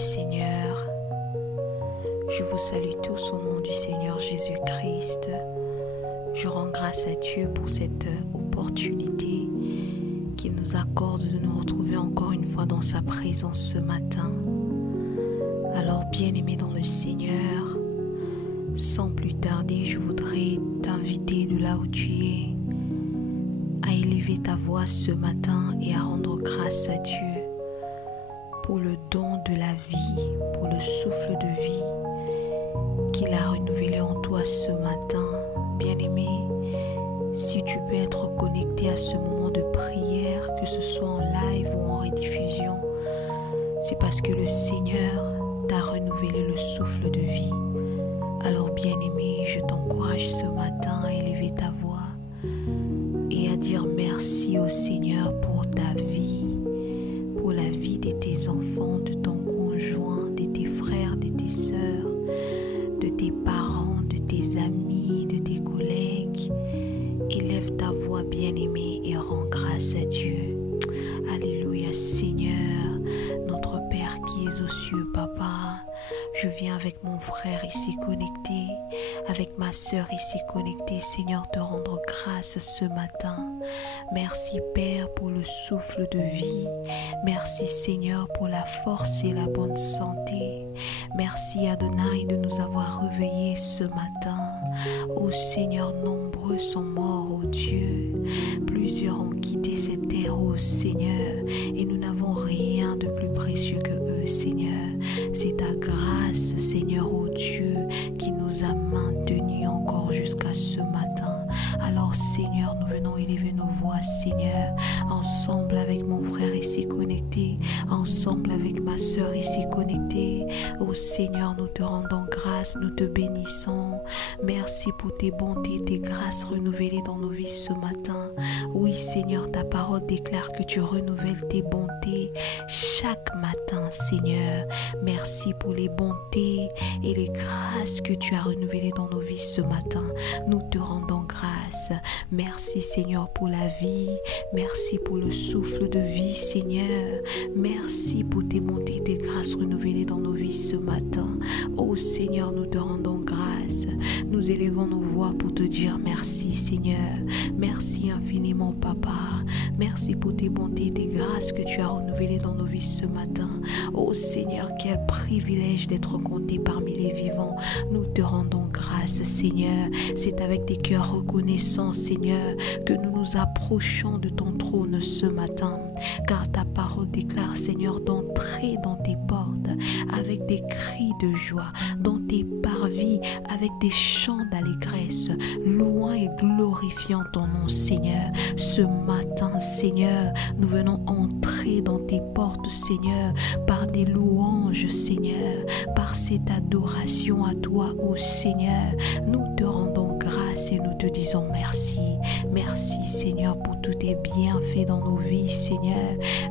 Seigneur. Je vous salue tous au nom du Seigneur Jésus-Christ. Je rends grâce à Dieu pour cette opportunité qu'il nous accorde de nous retrouver encore une fois dans sa présence ce matin. Alors, bien-aimé dans le Seigneur, sans plus tarder, je voudrais t'inviter de là où tu es à élever ta voix ce matin et à rendre grâce à Dieu pour le don de la vie, pour le souffle de vie qu'il a renouvelé en toi ce matin. Bien-aimé, si tu peux être connecté à ce moment de prière, que ce soit en live ou en rediffusion, c'est parce que le Seigneur t'a renouvelé le souffle de vie. Alors bien-aimé, je t'encourage ce matin à élever ta voix et à dire merci au Seigneur pour ta vie, pour la vie de tes enfants, de ton conjoint, de tes frères, de tes sœurs, de tes parents, de tes amis, de tes collègues. Élève ta voix, bien-aimé, et rends grâce à Dieu. Alléluia, Seigneur, notre Père qui es aux cieux, Papa. Je viens avec mon frère ici connecté, avec ma sœur ici connectée, Seigneur, te rendre grâce ce matin. Merci Père pour le souffle de vie. Merci Seigneur pour la force et la bonne santé. Merci Adonai de nous avoir réveillés ce matin. Ô Seigneur, nombreux sont morts, ô Dieu. Plusieurs ont quitté cette terre, ô Seigneur, et nous n'avons rien de plus précieux que eux, Seigneur. C'est ta grâce, Seigneur, ô Dieu, qui nous a maintenus encore jusqu'à ce matin. Alors, Seigneur, nous venons élever nos voix, Seigneur, ensemble avec mon frère ici connecté, ensemble avec ma sœur ici connectée. Ô Seigneur, nous te rendons grâce, nous te bénissons. Merci pour tes bontés, tes grâces renouvelées dans nos vies ce matin. Oui, Seigneur, ta parole déclare que tu renouvelles tes bontés chaque matin, Seigneur. Merci pour les bontés et les grâces que tu as renouvelées dans nos vies ce matin. Nous te rendons grâce. Merci, Seigneur, pour la vie. Merci pour le souffle de vie, Seigneur. Merci pour tes bontés et tes grâces renouvelées dans nos vies ce matin. Oh, Seigneur, nous te rendons grâce. Nous élevons nos voix pour te dire merci, Seigneur. Merci infiniment, Papa. Merci pour tes bontés et tes grâces que tu as renouvelées dans nos vies ce matin. Oh, Seigneur, quel privilège d'être compté parmi les vivants. Nous te rendons grâce, Seigneur. C'est avec des cœurs reconnaissants, Seigneur, que nous nous approchons de ton trône ce matin. Car ta parole déclare, Seigneur, d'entrer dans tes portes avec des cris de joie, dans tes parvis avec des chants d'allégresse, louant et glorifiant ton nom, Seigneur. Ce matin, Seigneur, nous venons entrer dans tes portes, Seigneur, par des louanges, Seigneur, par cette adoration à toi, ô Seigneur. Nous te rendons grâce et nous te disons merci. Merci, Seigneur, pour tous tes bienfaits dans nos vies, Seigneur.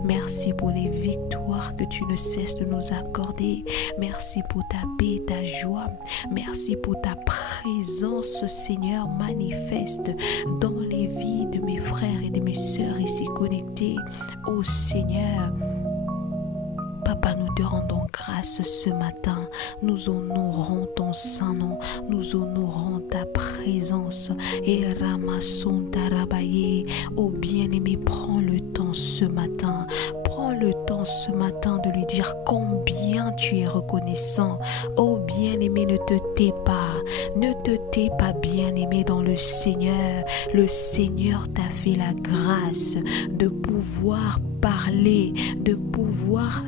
Merci pour les victoires que tu ne cesses de nous accorder. Merci pour ta paix et ta joie. Merci pour ta présence, Seigneur, manifeste dans les vies de mes frères et de mes sœurs ici connectés. Ô Seigneur, Papa, nous te rendons grâce ce matin. Nous honorons ton saint nom. Nous honorons ta présence. Et ramassons ta rabaye. Oh bien-aimé, prends le temps ce matin. Prends le temps ce matin de lui dire combien tu es reconnaissant. Oh bien-aimé, ne te tais pas. Ne te tais pas, bien-aimé, dans le Seigneur. Le Seigneur t'a fait la grâce de pouvoir parler, de pouvoir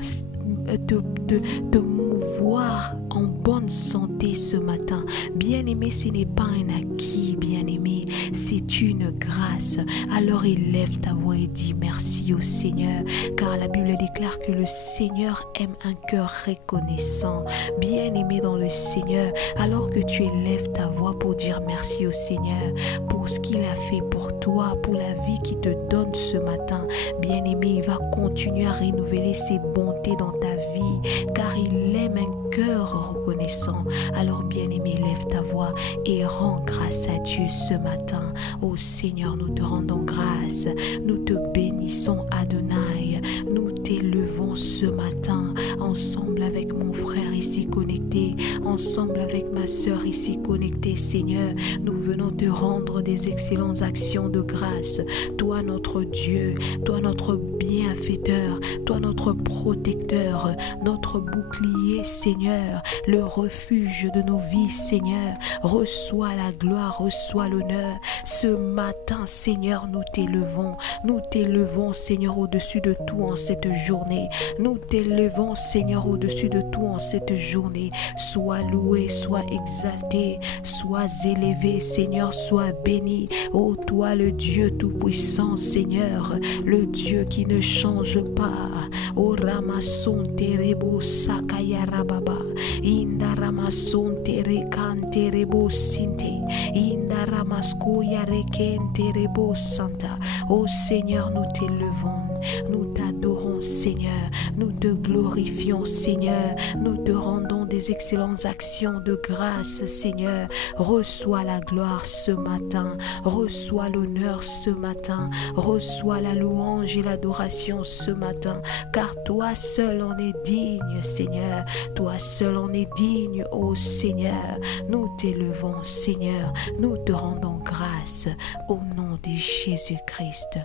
te mouvoir en bonne santé ce matin. Bien-aimé, ce n'est pas un acquis, bien-aimé, c'est une grâce. Alors élève ta voix et dis merci au Seigneur, car la Bible déclare que le Seigneur aime un cœur reconnaissant. Bien-aimé dans le Seigneur, alors que tu élèves ta voix pour dire merci au Seigneur, pour ce qu'il a fait pour toi, pour la vie qu'il te donne ce matin, bien-aimé, il va continuer à renouveler ses bontés dans ta vie. car il aime un cœur reconnaissant. Alors bien-aimé, lève ta voix et rends grâce à Dieu ce matin. Ô Seigneur, nous te rendons grâce, nous te bénissons Adonai, nous t'élevons ce matin, ensemble avec mon frère ici connecté, ensemble avec ma sœur ici connectée, Seigneur, nous venons te rendre des excellentes actions de grâce. Toi notre Dieu, toi notre bienfaiteur, toi notre protecteur, notre bouclier, Seigneur, le refuge de nos vies, Seigneur, reçois la gloire, reçois l'honneur. Ce matin, Seigneur, nous t'élevons, Seigneur, au-dessus de tout en cette journée. Nous t'élevons, Seigneur, au-dessus de tout en cette journée. Sois loué, sois exalté, sois élevé, Seigneur, sois béni. Ô toi, le Dieu tout-puissant, Seigneur, le Dieu qui ne change pas. O Ramason Terebo Sakayarababa, Inda Ramason Terekan Terebo Sinte, Inda Ramasko Yareken Terebo Santa. Ô Seigneur, nous t'élevons, nous t'adorons, Seigneur, nous te glorifions, Seigneur, nous te rendons des excellentes actions de grâce, Seigneur. Reçois la gloire ce matin, reçois l'honneur ce matin, reçois la louange et l'adoration ce matin, car toi seul en es digne, Seigneur, toi seul en es digne, ô Seigneur. Nous t'élevons, Seigneur, nous te rendons grâce au nom de Jésus-Christ.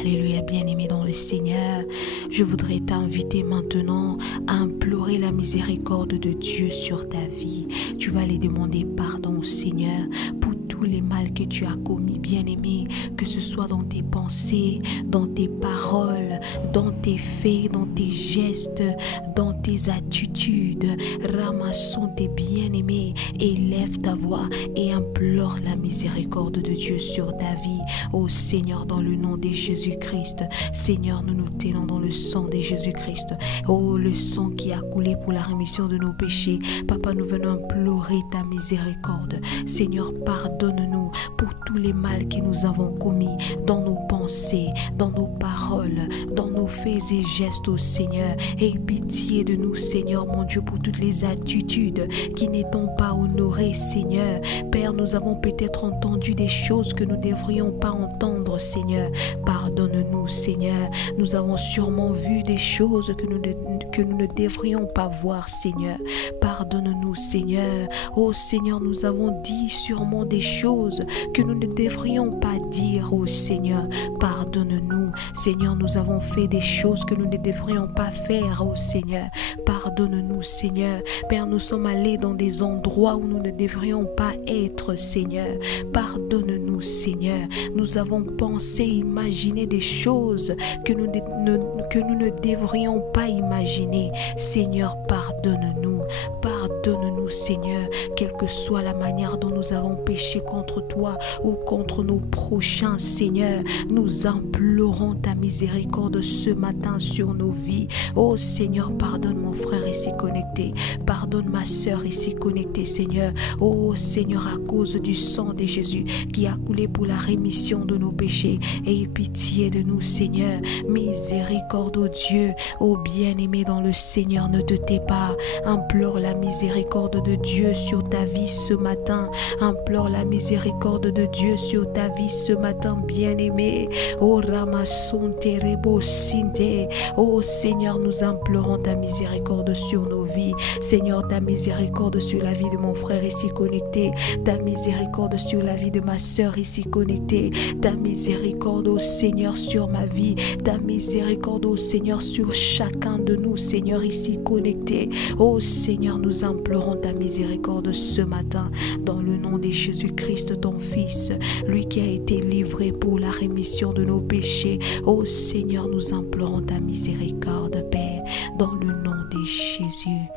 Alléluia, bien-aimé dans le Seigneur, je voudrais t'inviter maintenant à implorer la miséricorde de Dieu sur ta vie. Tu vas aller demander pardon au Seigneur pour tous les mal que tu as commis, bien-aimé, que ce soit dans tes pensées, dans tes paroles, dans tes faits, dans tes gestes, dans tes attitudes. Ramassons tes bien-aimés, élève ta voix et implore la miséricorde de Dieu sur ta vie. Ô Seigneur, dans le nom de Jésus-Christ, Seigneur, nous nous tenons dans le sang de Jésus-Christ. Oh, le sang qui a coulé pour la rémission de nos péchés. Papa, nous venons implorer ta miséricorde. Seigneur, pardonne-nous pour tous les mal que nous avons commis dans nos pensées, dans nos paroles, dans nos faits et gestes, ô Seigneur. Aie pitié de nous, Seigneur, mon Dieu, pour toutes les attitudes qui n'étant pas honorées, Seigneur. Père, nous avons peut-être entendu des choses que nous ne devrions pas entendre, Seigneur. Pardonne-nous, Seigneur. Nous avons sûrement vu des choses que nous ne devrions pas voir, Seigneur. Pardonne-nous, Seigneur. Oh Seigneur, nous avons dit sûrement des choses que nous ne devrions pas dire, oh Seigneur. Pardonne-nous, Seigneur. Nous avons fait des choses que nous ne devrions pas faire, oh Seigneur. Pardonne-nous, Seigneur. Père, nous sommes allés dans des endroits où nous ne devrions pas être, Seigneur. Pardonne-nous, Seigneur. Nous avons pensé, imaginé des choses que nous ne devrions pas imaginer. Seigneur, pardonne-nous. Pardonne-nous, Seigneur, quelle que soit la manière dont nous avons péché contre toi ou contre nos prochains, Seigneur. Nous implorons ta miséricorde ce matin sur nos vies. Oh Seigneur, pardonne mon frère ici connecté. Pardonne ma sœur ici connectée, Seigneur. Oh Seigneur, à cause du sang de Jésus qui a coulé pour la rémission de nos péchés. Aie pitié de nous, Seigneur. Miséricorde, ô Dieu, ô bien-aimé dans le Seigneur, ne te tais pas. Implore la miséricorde de Dieu sur ta vie ce matin. Implore la miséricorde de Dieu sur ta vie ce matin, bien-aimé. Oh Ramasson Terebo Sinte. Oh Seigneur, nous implorons ta miséricorde sur nos vies. Seigneur, ta miséricorde sur la vie de mon frère ici connecté. Ta miséricorde sur la vie de ma sœur ici connectée. Ta miséricorde, ô Seigneur, sur ma vie. Ta miséricorde, ô Seigneur, sur chacun de nous, Seigneur, ici connecté. Ô Seigneur, nous implorons ta miséricorde ce matin dans le nom de Jésus-Christ, ton Fils, lui qui a été livré pour la rémission de nos péchés. Ô Seigneur, nous implorons ta miséricorde, Père, dans le nom de Jésus.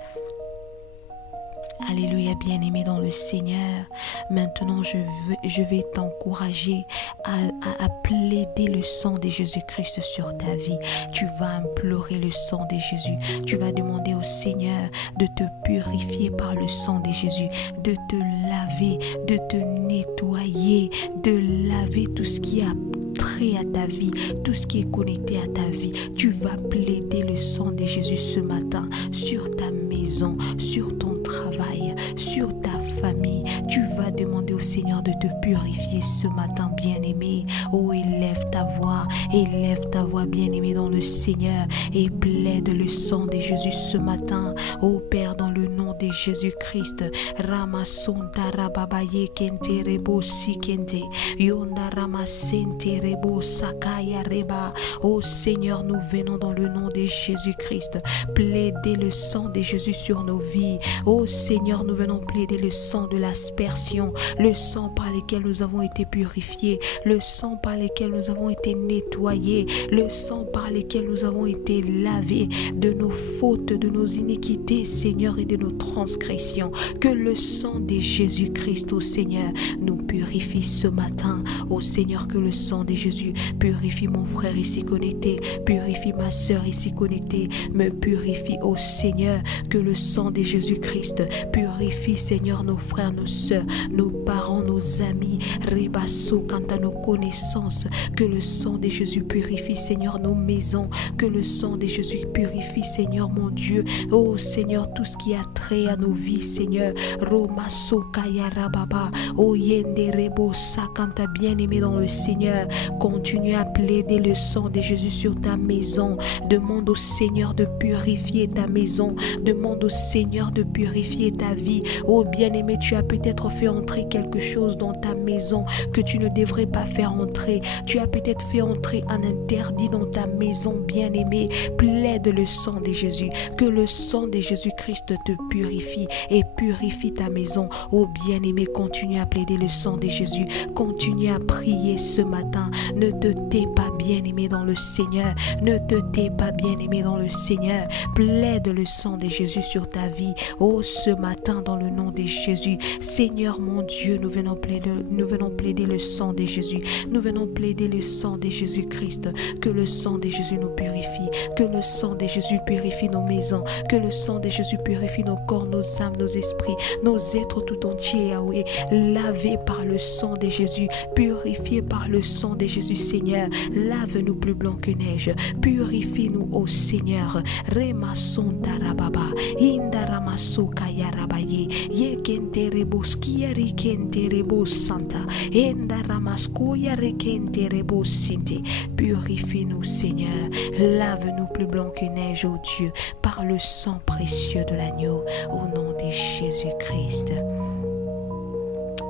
Alléluia, bien-aimé dans le Seigneur. Maintenant, je vais t'encourager à plaider le sang de Jésus-Christ sur ta vie. Tu vas implorer le sang de Jésus. Tu vas demander au Seigneur de te purifier par le sang de Jésus, de te laver, de te nettoyer, de laver tout ce qui a trait à ta vie, tout ce qui est connecté à ta vie. Tu vas plaider le sang de Jésus ce matin sur ta maison, sur ton travail, sur ta famille. Tu vas demander au Seigneur de te purifier ce matin, bien-aimé. Oh, élève ta voix, bien-aimé dans le Seigneur, et plaide le sang de Jésus ce matin. Oh Père, dans le nom de Jésus-Christ, Ramasonta Rababaye Kente Rebo Sikente, Yonda Ramasente Rebo Sakaya Reba. Oh Seigneur, nous venons dans le nom de Jésus-Christ plaider le sang de Jésus sur nos vies. Oh Seigneur, nous venons plaider le sang de l'aspersion, le sang par lequel nous avons été purifiés, le sang par lequel nous avons été nettoyés, le sang par lequel nous avons été lavés de nos fautes, de nos iniquités, Seigneur, et de nos transgressions. Que le sang de Jésus-Christ, ô Seigneur, nous purifie ce matin. Ô Seigneur, que le sang de Jésus purifie mon frère ici connecté, purifie ma soeur ici connectée, me purifie, ô Seigneur. Que le sang de Jésus-Christ purifie, Seigneur, nos frères, nos sœurs, nos parents, nos amis, Rebasso, quant à nos connaissances. Que le sang de Jésus purifie, Seigneur, nos maisons. Que le sang de Jésus purifie, Seigneur, mon Dieu. Oh Seigneur, tout ce qui a trait à nos vies, Seigneur. Romasso Kaya Rababa. Oh Yende Rebo Sakanta, bien-aimé dans le Seigneur. Continue à plaider le sang de Jésus sur ta maison. Demande au Seigneur de purifier ta maison. Demande au Seigneur de purifier ta vie. Oh bien-aimé, tu as peut-être fait entrer quelque chose dans ta maison que tu ne devrais pas faire entrer. Tu as peut-être fait entrer un interdit dans ta maison, bien-aimé. Plaide le sang de Jésus. Que le sang de Jésus-Christ te purifie et purifie ta maison. Oh bien-aimé, continue à plaider le sang de Jésus. Continue à prier ce matin. Ne te tais pas, bien-aimé dans le Seigneur. Ne te tais pas, bien-aimé dans le Seigneur. Plaide le sang de Jésus sur ta vie. Oh, ce matin, dans le nom de Jésus, Seigneur mon Dieu, nous venons plaider le sang de Jésus. Nous venons plaider le sang de Jésus-Christ. Que le sang de Jésus nous purifie. Que le sang de Jésus purifie nos maisons. Que le sang de Jésus purifie nos corps, nos âmes, nos esprits, nos êtres tout entiers, Yahweh. Lavés par le sang de Jésus. Purifiés par le sang de Jésus, Seigneur. Lave-nous plus blanc que neige. Purifie-nous, ô Seigneur. Remason darababa. Indaramaso kayarabaye. Yekente rebos kiari kente rebos santa. Endaramasko yarekente rebos sinte. Purifie-nous, Seigneur. Lave-nous plus blanc que neige, ô Dieu, par le sang précieux de l'agneau, au nom de Jésus-Christ.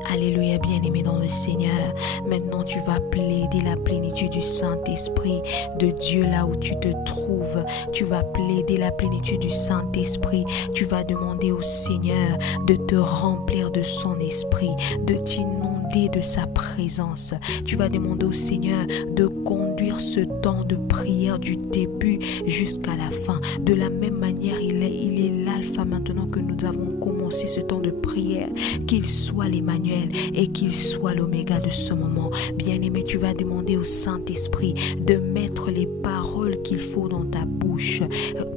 Alléluia, bien-aimé dans le Seigneur. Maintenant, tu vas plaider la plénitude du Saint-Esprit de Dieu là où tu te trouves. Tu vas plaider la plénitude du Saint-Esprit. Tu vas demander au Seigneur de te remplir de son esprit, de t'inonder de sa présence. Tu vas demander au Seigneur de conduire ce temps de prière du début jusqu'à la fin. De la même manière, il est l'alpha maintenant que nous avons commencé ce temps de prière. Qu'il soit l'Emmanuel et qu'il soit l'oméga de ce moment. Bien-aimé, tu vas demander au Saint-Esprit de mettre les paroles qu'il faut dans ta bouche,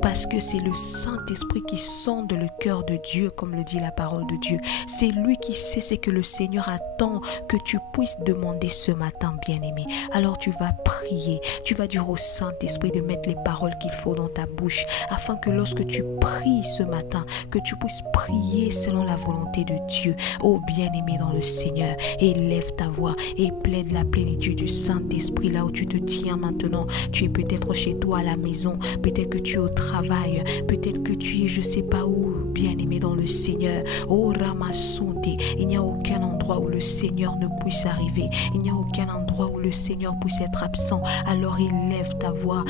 parce que c'est le Saint-Esprit qui sonde le cœur de Dieu, comme le dit la parole de Dieu. C'est lui qui sait ce que le Seigneur attend que tu puisses demander ce matin, bien-aimé. Alors tu vas prier, tu vas dire au Saint-Esprit de mettre les paroles qu'il faut dans ta bouche, afin que lorsque tu pries ce matin, que tu puisses prier selon la volonté de Dieu. Oh bien-aimé dans le Seigneur, élève ta voix et plaide la plénitude du Saint-Esprit là où tu te tiens maintenant. Tu es peut-être chez toi à la maison, peut-être que tu es au travail, peut-être que tu es je sais pas où, bien-aimé dans le Seigneur. Oh Ramasonte, il n'y a aucun endroit où le Seigneur ne puisse arriver, il n'y a aucun endroit où le Seigneur puisse être absent. Alors élève ta voix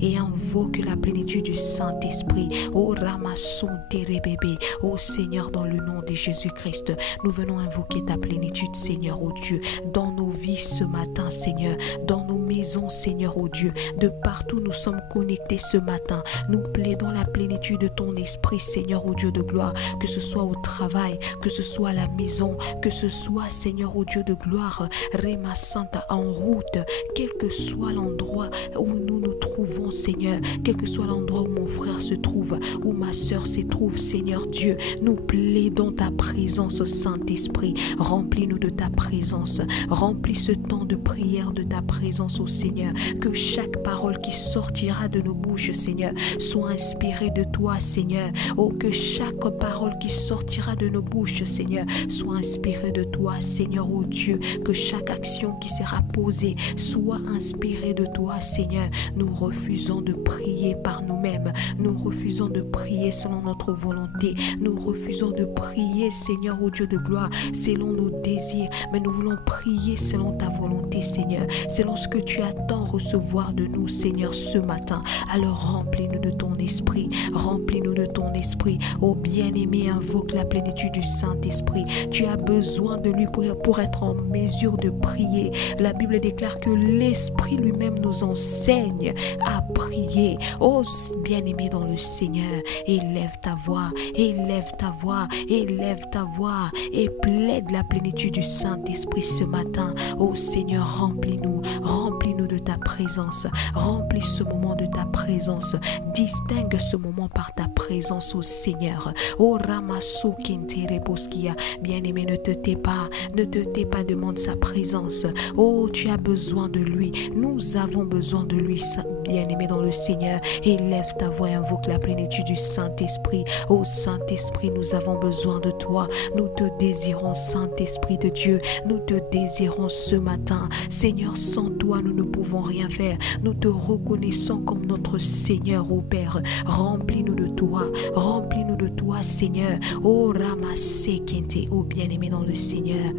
et invoque la plénitude du Saint-Esprit. Oh Ramasonte rebébé, oh Seigneur, dans le nom de Jésus-Christ, nous venons invoquer ta plénitude, Seigneur, oh Dieu, dans nos vies ce matin, Seigneur, dans nos maisons, Seigneur, oh Dieu, de partout nous sommes connectés ce matin. Nous plaidons la plénitude de ton esprit, Seigneur, oh Dieu de gloire, que ce soit au travail, que ce soit à la maison, que ce soit, Seigneur, oh Dieu de gloire, Réma Santa, en route, quel que soit l'endroit où nous nous trouvons, Seigneur, quel que soit l'endroit où mon frère se trouve, où ma sœur se trouve, Seigneur Dieu, nous plaidons ta présence, Saint-Esprit. Remplis-nous de ta présence. Remplis ce temps de prière de ta présence, ô Seigneur. Que chaque parole qui sortira de nos bouches, Seigneur, soit inspirée de toi, Seigneur. Oh, que chaque parole qui sortira de nos bouches, Seigneur, soit inspirée de toi, Seigneur, ô Dieu. Que chaque action qui sera posée soit inspirée de toi, Seigneur. Nous refusons de prier par nous-mêmes. Nous refusons de prier selon notre volonté. Nous refusons de prier, Seigneur, ô Dieu de gloire, selon nos désirs. Mais nous voulons prier selon ta volonté, Seigneur. Selon ce que tu attends recevoir de nous, Seigneur, ce matin. Alors remplis-nous de ton esprit. Remplis-nous de ton esprit. Ô bien-aimé, invoque la plénitude du Saint-Esprit. Tu as besoin de lui pour être en mesure de prier. La Bible déclare que l'Esprit lui-même nous enseigne à prier. Oh, bien-aimé dans le Seigneur, élève ta voix, élève ta voix, élève ta voix et plaide la plénitude du Saint-Esprit ce matin. Oh Seigneur, remplis-nous, remplis-nous de ta présence. Remplis ce moment de ta présence. Distingue ce moment par ta présence, oh Seigneur. Oh Ramassou Kintere Boskia. Bien-aimé, ne te tais pas, ne te tais pas, demande sa présence. Oh, tu as besoin de lui. Nous avons besoin de lui, bien-aimé dans le Seigneur. Élève ta voix et invoque la plénitude du Saint-Esprit. Oh Saint-Esprit, nous avons besoin de toi. Nous te désirons, Saint-Esprit de Dieu. Nous te désirons ce matin. Seigneur, sans toi, nous ne pouvons rien faire. Nous te reconnaissons comme notre Seigneur, ô Père. Remplis-nous de toi. Remplis-nous de toi, Seigneur. Oh Ramassé Kente, oh bien-aimé dans le Seigneur.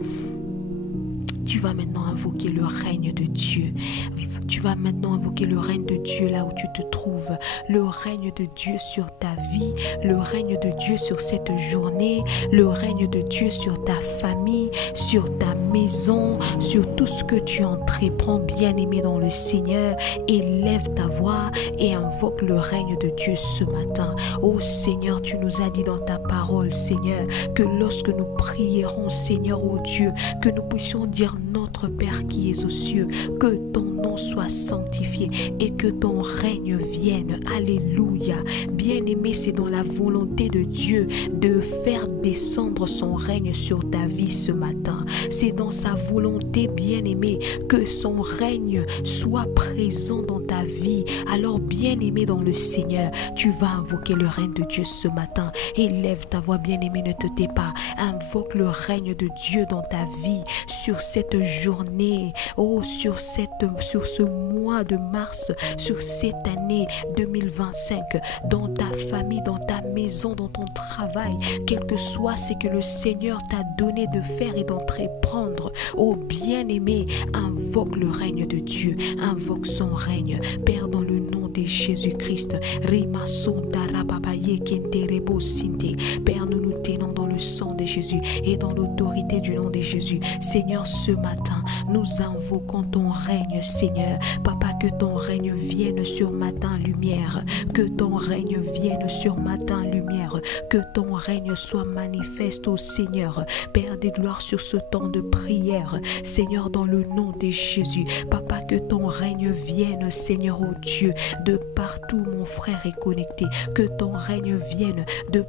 Tu vas maintenant invoquer le règne de Dieu. Tu vas maintenant invoquer le règne de Dieu là où tu te trouves. Le règne de Dieu sur ta vie. Le règne de Dieu sur cette journée. Le règne de Dieu sur ta famille, sur ta maison, sur tout ce que tu entreprends, bien-aimé dans le Seigneur. Élève ta voix et invoque le règne de Dieu ce matin. Oh Seigneur, tu nous as dit dans ta parole, Seigneur, que lorsque nous prierons, Seigneur, oh Dieu, que nous puissions dire notre Père qui es aux cieux, que ton nom soit sanctifié et que ton règne vienne. Alléluia. Bien-aimé, c'est dans la volonté de Dieu de faire descendre son règne sur ta vie ce matin. C'est dans sa volonté, bien-aimé, que son règne soit présent dans ta vie. Alors, bien-aimé dans le Seigneur, tu vas invoquer le règne de Dieu ce matin. Élève ta voix, bien-aimé, ne te tais pas. Invoque le règne de Dieu dans ta vie sur cette journée, oh, sur ce mois de mars, sur cette année 2025, dans ta famille, dans ta maison, dans ton travail, quel que soit ce que le Seigneur t'a donné de faire et d'entreprendre. Oh bien-aimé, invoque le règne de Dieu, invoque son règne. Père, dans le nom de Jésus-Christ, Père, nous nous tenons dans le sang de Jésus et dans l'autorité du nom de Jésus. Seigneur, ce matin, nous invoquons ton règne, Seigneur. Papa, que ton règne vienne sur matin lumière, que ton règne vienne sur matin lumière, que ton règne soit manifeste au Seigneur. Père des gloires, sur ce temps de prière, Seigneur, dans le nom de Jésus. Papa, que ton règne vienne, Seigneur, oh Dieu, de partout mon frère est connecté, que ton règne vienne de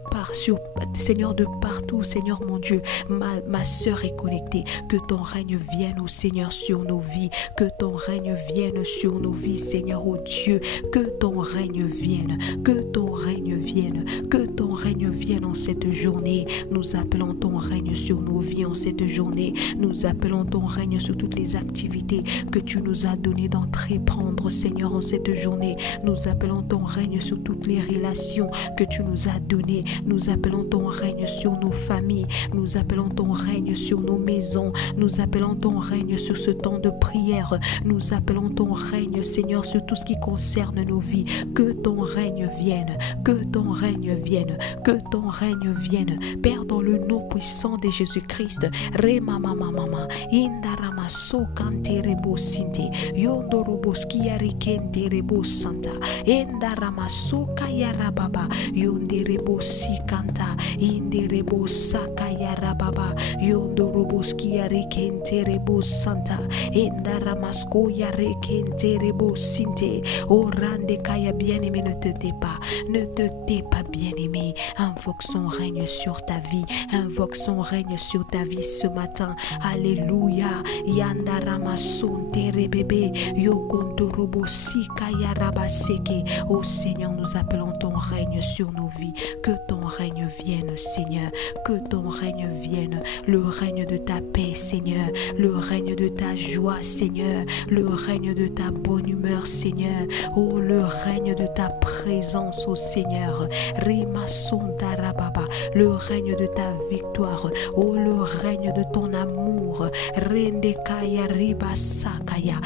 Seigneur, de partout, Seigneur mon Dieu, ma soeur est connectée, que ton règne vienne, oh Seigneur, sur nos vies, que ton règne vienne sur nos vies, Seigneur, oh Dieu, que ton règne vienne, que ton règne vienne, que ton règne vienne en cette journée. Nous appelons ton règne sur nos vies en cette journée. Nous appelons ton règne sur toutes les activités que tu nous as donné d'entreprendre, Seigneur, en cette journée. Nous appelons ton règne sur toutes les relations que tu nous as données. Nous appelons ton règne sur nos familles. Nous appelons ton règne sur nos maisons. Nous appelons ton règne sur ce temps de prière. Nous appelons ton règne, Seigneur, sur tout ce qui concerne nos vies. Que ton règne vienne, que ton règne vienne, que ton ton règne vienne. Père, dans le nom puissant de Jésus-Christ. Remamamamama. Indaramaso kanterebo sinte. Yondoroboskiari kenterebo santa. Endaramaso kayarababa. Yonderebo sikanta. Inderebo sakayarababa. Yondoroboskiari kenterebo santa. Endaramasko yare kenterebo sinte. Orande kaya bien-aimé, ne te tais pas. Ne te tais pas, bien-aimé. Invoque son règne sur ta vie. Invoque son règne sur ta vie ce matin. Alléluia. Yandarama son terebebe. Yokontorobo sika yarabaseke. Oh Seigneur, nous appelons ton règne sur nos vies. Que ton règne vienne, Seigneur. Que ton règne vienne. Le règne de ta paix, Seigneur. Le règne de ta joie, Seigneur. Le règne de ta bonne humeur, Seigneur. Oh, le règne de ta présence, oh Seigneur. Rimasontarababa. Le règne de ta victoire. Oh, le règne de ton amour. Rendekaya ribasakaya.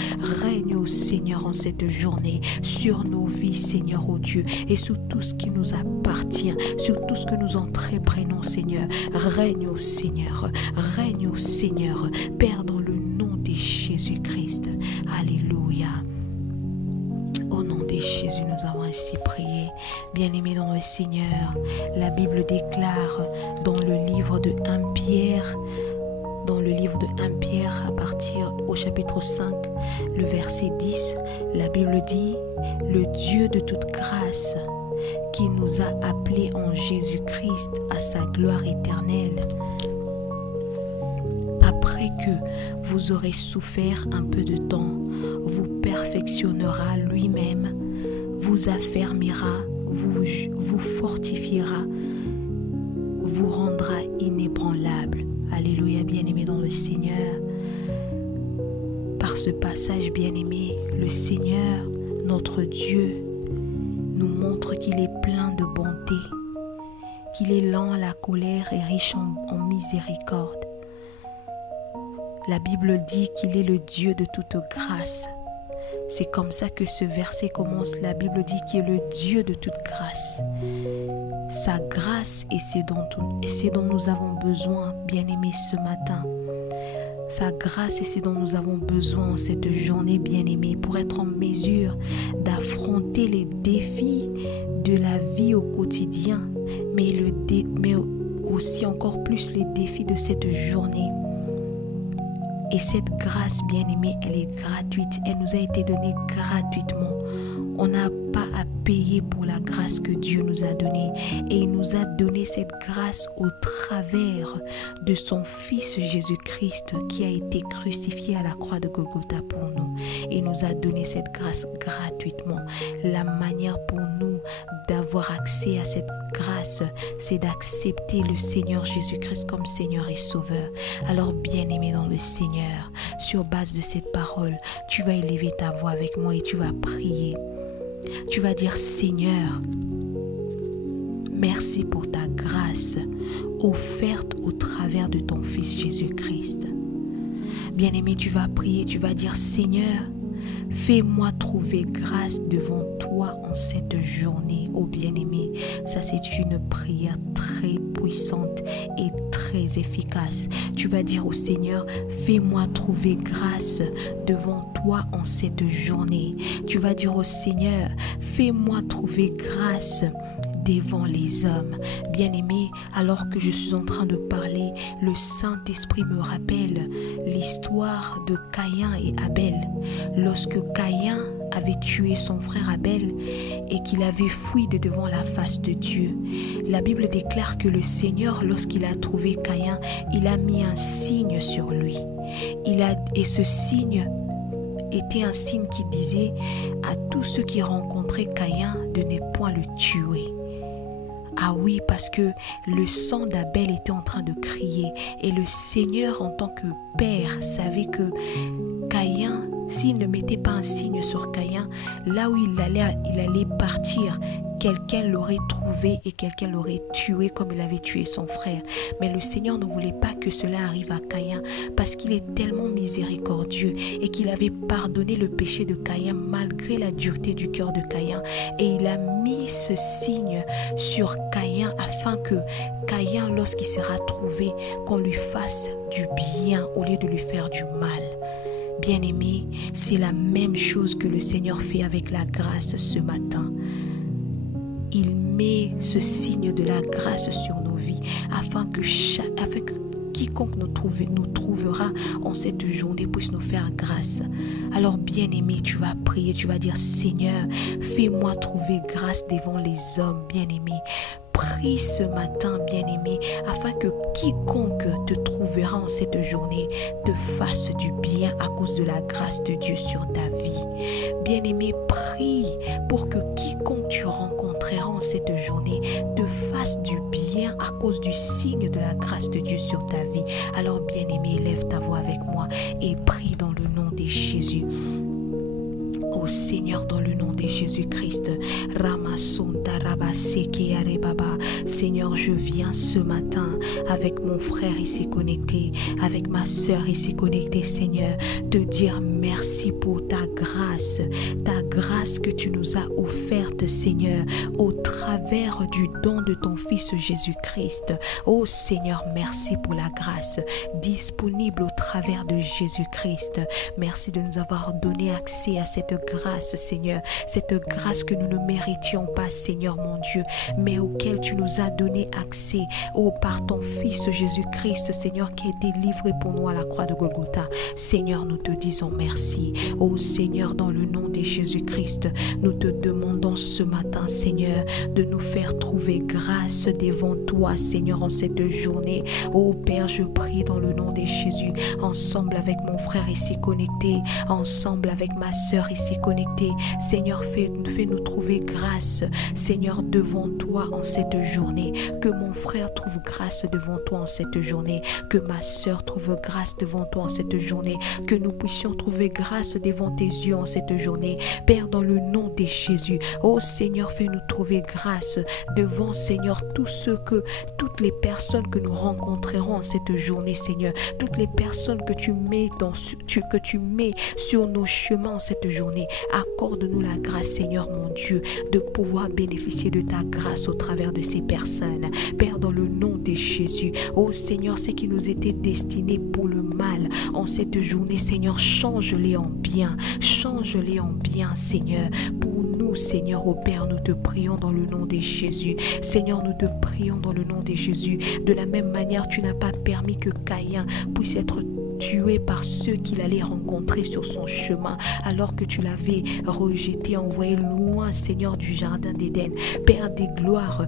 Règne, oh Seigneur, en cette journée sur nos vies, Seigneur, oh Dieu, et sur tout ce qui nous appartient, sur tout ce que nous entreprenons, Seigneur. Règne, oh Seigneur. Règne, oh Seigneur. Père, dans le nom de Jésus-Christ. Alléluia. Au nom de Jésus, nous avons ainsi prié. Bien-aimés dans le Seigneur, la Bible déclare dans le livre de 1 Pierre, à partir au chapitre 5, le verset 10, la Bible dit « Le Dieu de toute grâce, qui nous a appelés en Jésus-Christ à sa gloire éternelle, après que vous aurez souffert un peu de temps, vous perfectionnera lui-même, vous affermira, vous fortifiera, vous rendra inébranlable. » Alléluia, bien-aimé dans le Seigneur. Par ce passage, bien-aimé, le Seigneur, notre Dieu, nous montre qu'il est plein de bonté, qu'il est lent à la colère et riche en miséricorde. La Bible dit qu'il est le Dieu de toute grâce. C'est comme ça que ce verset commence. La Bible dit qu'il est le Dieu de toute grâce. Sa grâce est ce dont nous avons besoin, bien-aimés, ce matin. Sa grâce est ce dont nous avons besoin en cette journée, bien-aimés, pour être en mesure d'affronter les défis de la vie au quotidien, mais aussi encore plus les défis de cette journée. Et cette grâce, bien-aimée, elle est gratuite. Elle nous a été donnée gratuitement. On n'a pas à payer pour la grâce que Dieu nous a donnée. Et il nous a donné cette grâce au travers de son Fils Jésus-Christ qui a été crucifié à la croix de Golgotha pour nous. Il nous a donné cette grâce gratuitement. La manière pour nous d'avoir accès à cette grâce, c'est d'accepter le Seigneur Jésus-Christ comme Seigneur et Sauveur. Alors, bien-aimé dans le Seigneur, sur base de cette parole, tu vas élever ta voix avec moi et tu vas prier. Tu vas dire: Seigneur, merci pour ta grâce offerte au travers de ton Fils Jésus-Christ. Bien-aimé, tu vas prier, tu vas dire: Seigneur, fais-moi trouver grâce devant toi en cette journée. Oh bien-aimé, ça c'est une prière très puissante et très efficace. Tu vas dire au Seigneur: fais-moi trouver grâce devant toi en cette journée. Tu vas dire au Seigneur: fais-moi trouver grâce devant les hommes. Bien-aimé, alors que je suis en train de parler, le Saint-Esprit me rappelle l'histoire de Caïn et Abel. Lorsque Caïn avait tué son frère Abel et qu'il avait fui de devant la face de Dieu, la Bible déclare que le Seigneur, lorsqu'il a trouvé Caïn, il a mis un signe sur lui. Et ce signe était un signe qui disait à tous ceux qui rencontraient Caïn de ne point le tuer. Ah oui, parce que le sang d'Abel était en train de crier et le Seigneur en tant que Père savait que Caïn s'il ne mettait pas un signe sur Caïn, là où il allait partir, quelqu'un l'aurait trouvé et quelqu'un l'aurait tué comme il avait tué son frère. Mais le Seigneur ne voulait pas que cela arrive à Caïn parce qu'il est tellement miséricordieux et qu'il avait pardonné le péché de Caïn malgré la dureté du cœur de Caïn. Et il a mis ce signe sur Caïn afin que Caïn, lorsqu'il sera trouvé, qu'on lui fasse du bien au lieu de lui faire du mal. Bien-aimé, c'est la même chose que le Seigneur fait avec la grâce ce matin. Il met ce signe de la grâce sur nos vies afin que quiconque nous trouvera en cette journée puisse nous faire grâce. Alors bien-aimé, tu vas prier, tu vas dire: Seigneur, fais-moi trouver grâce devant les hommes. Bien-aimé, prie ce matin, bien-aimé, afin que quiconque te trouvera en cette journée te fasse du bien à cause de la grâce de Dieu sur ta vie. Bien-aimé, prie pour que quiconque tu rencontreras en cette journée te fasse du bien à cause du signe de la grâce de Dieu sur ta vie. Alors bien-aimé, élève ta voix avec moi et prie dans le nom de Jésus. Ô Seigneur, dans le nom de Jésus-Christ, Seigneur, je viens ce matin avec mon frère ici connecté, avec ma soeur ici connectée, Seigneur, te dire merci pour ta grâce que tu nous as offerte, Seigneur, au travers du don de ton Fils Jésus-Christ. Ô Seigneur, merci pour la grâce disponible au travers de Jésus-Christ. Merci de nous avoir donné accès à cette grâce, Seigneur, cette grâce que nous ne méritions pas, Seigneur mon Dieu, mais auquel tu nous as donné accès, par ton Fils Jésus-Christ, Seigneur, qui a été livré pour nous à la croix de Golgotha. Seigneur, nous te disons merci. Ô Seigneur, dans le nom de Jésus-Christ, nous te demandons ce matin, Seigneur, de nous faire trouver grâce devant toi, Seigneur, en cette journée. Ô Père, je prie dans le nom de Jésus, ensemble avec mon frère ici connecté, ensemble avec ma soeur ici connectée. Seigneur, fais-nous trouver grâce, Seigneur, devant toi en cette journée. Que mon frère trouve grâce devant toi en cette journée. Que ma soeur trouve grâce devant toi en cette journée. Que nous puissions trouver grâce devant tes yeux en cette journée. Père, dans le nom de Jésus, ô Seigneur, fais-nous trouver grâce devant, Seigneur, toutes les personnes que nous rencontrerons en cette journée, Seigneur. Toutes les personnes que tu mets sur nos chemins en cette journée. Accorde-nous la grâce, Seigneur mon Dieu, de pouvoir bénéficier de ta grâce au travers de ces personnes. Père, dans le nom de Jésus, ô Seigneur, ce qui nous était destiné pour le mal en cette journée, Seigneur, change-les en bien. Change-les en bien, Seigneur. Pour nous, Seigneur, ô Père, nous te prions dans le nom de Jésus. Seigneur, nous te prions dans le nom de Jésus. De la même manière, tu n'as pas permis que Caïn puisse être tué par ceux qu'il allait rencontrer sur son chemin, alors que tu l'avais rejeté, envoyé loin, Seigneur, du jardin d'Éden. Père des gloires,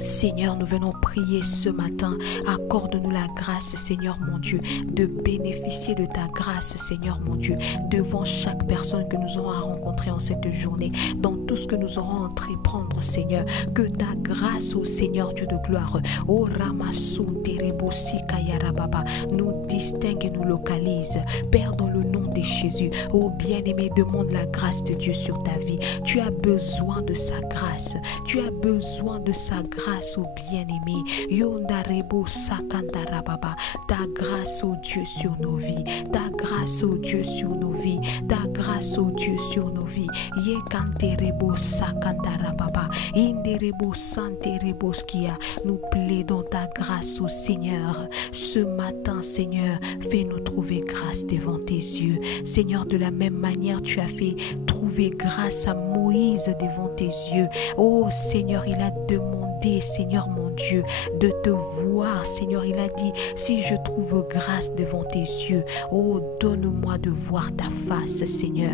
Seigneur, nous venons prier ce matin. Accorde-nous la grâce, Seigneur mon Dieu, de bénéficier de ta grâce, Seigneur mon Dieu, devant chaque personne que nous aurons à rencontrer en cette journée, dans tout ce que nous aurons à entreprendre, Seigneur. Que ta grâce, ô Seigneur Dieu de gloire, ô Ramassun Terebosi Kayarababa, nous distingue et nous localise. Père, dans le nom de Jésus, ô bien-aimé, demande la grâce de Dieu sur ta vie. Tu as besoin de sa grâce. Tu as besoin de sa grâce, ô bien-aimé. Yondarebo Sakandarababa. Ta grâce, ô Dieu, sur nos vies. Ta grâce, ô Dieu, sur nos vies. Ta grâce, ô Dieu, sur nos vies. Yekanterebo Sakandarababa. Inderebo Santerebo Skia. Nous plaidons ta grâce, ô Seigneur. Ce matin, Seigneur, fais-nous trouver grâce devant tes yeux. Seigneur, de la même manière, tu as fait trouver grâce à Moïse devant tes yeux. Oh Seigneur, il a demandé, Seigneur mon Dieu, de te voir. Seigneur, il a dit, si je trouve grâce devant tes yeux, oh, donne-moi de voir ta face, Seigneur.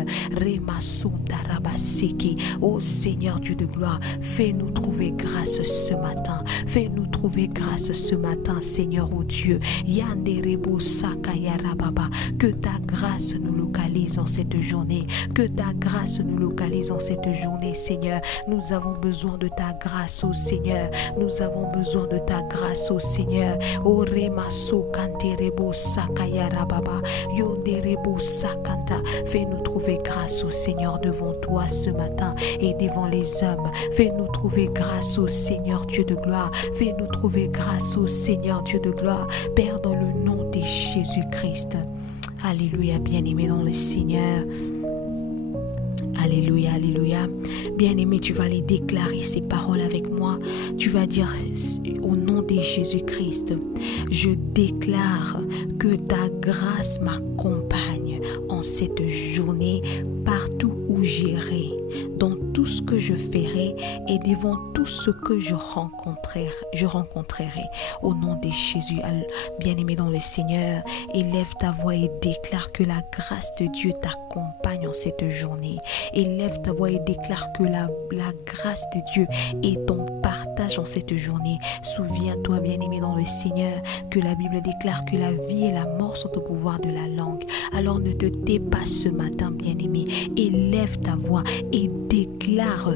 Oh Seigneur Dieu de gloire, fais-nous trouver grâce ce matin. Fais-nous trouver trouver grâce ce matin, Seigneur, oh Dieu. Yanderebo Sakayarababa. Que ta grâce nous localise en cette journée. Que ta grâce nous localise en cette journée, Seigneur. Nous avons besoin de ta grâce, oh Seigneur. Nous avons besoin de ta grâce, oh Seigneur. Oh Remaso Kanterebo Sakayarababa. Yonderebo Sakanta. Fais-nous trouver grâce, oh Seigneur, devant toi ce matin et devant les hommes. Fais-nous trouver grâce, ô Seigneur Dieu de gloire. Fais-nous trouver grâce, ô Seigneur Dieu de gloire. Père, dans le nom de Jésus-Christ. Alléluia, bien-aimé dans le Seigneur. Alléluia, alléluia. Bien-aimé, tu vas aller déclarer ces paroles avec moi. Tu vas dire au nom de Jésus-Christ, je déclare que ta grâce m'accompagne en cette journée partout où j'irai, dans tout ce que je ferai et devant tout ce que je rencontrerai. Au nom de Jésus, bien-aimé dans le Seigneur, élève ta voix et déclare que la grâce de Dieu t'accompagne en cette journée. Élève ta voix et déclare que la grâce de Dieu est ton partage en cette journée. Souviens-toi, bien-aimé dans le Seigneur, que la Bible déclare que la vie et la mort sont au pouvoir de la langue. Alors ne te tais pas ce matin, bien-aimé. Élève ta voix et déclare,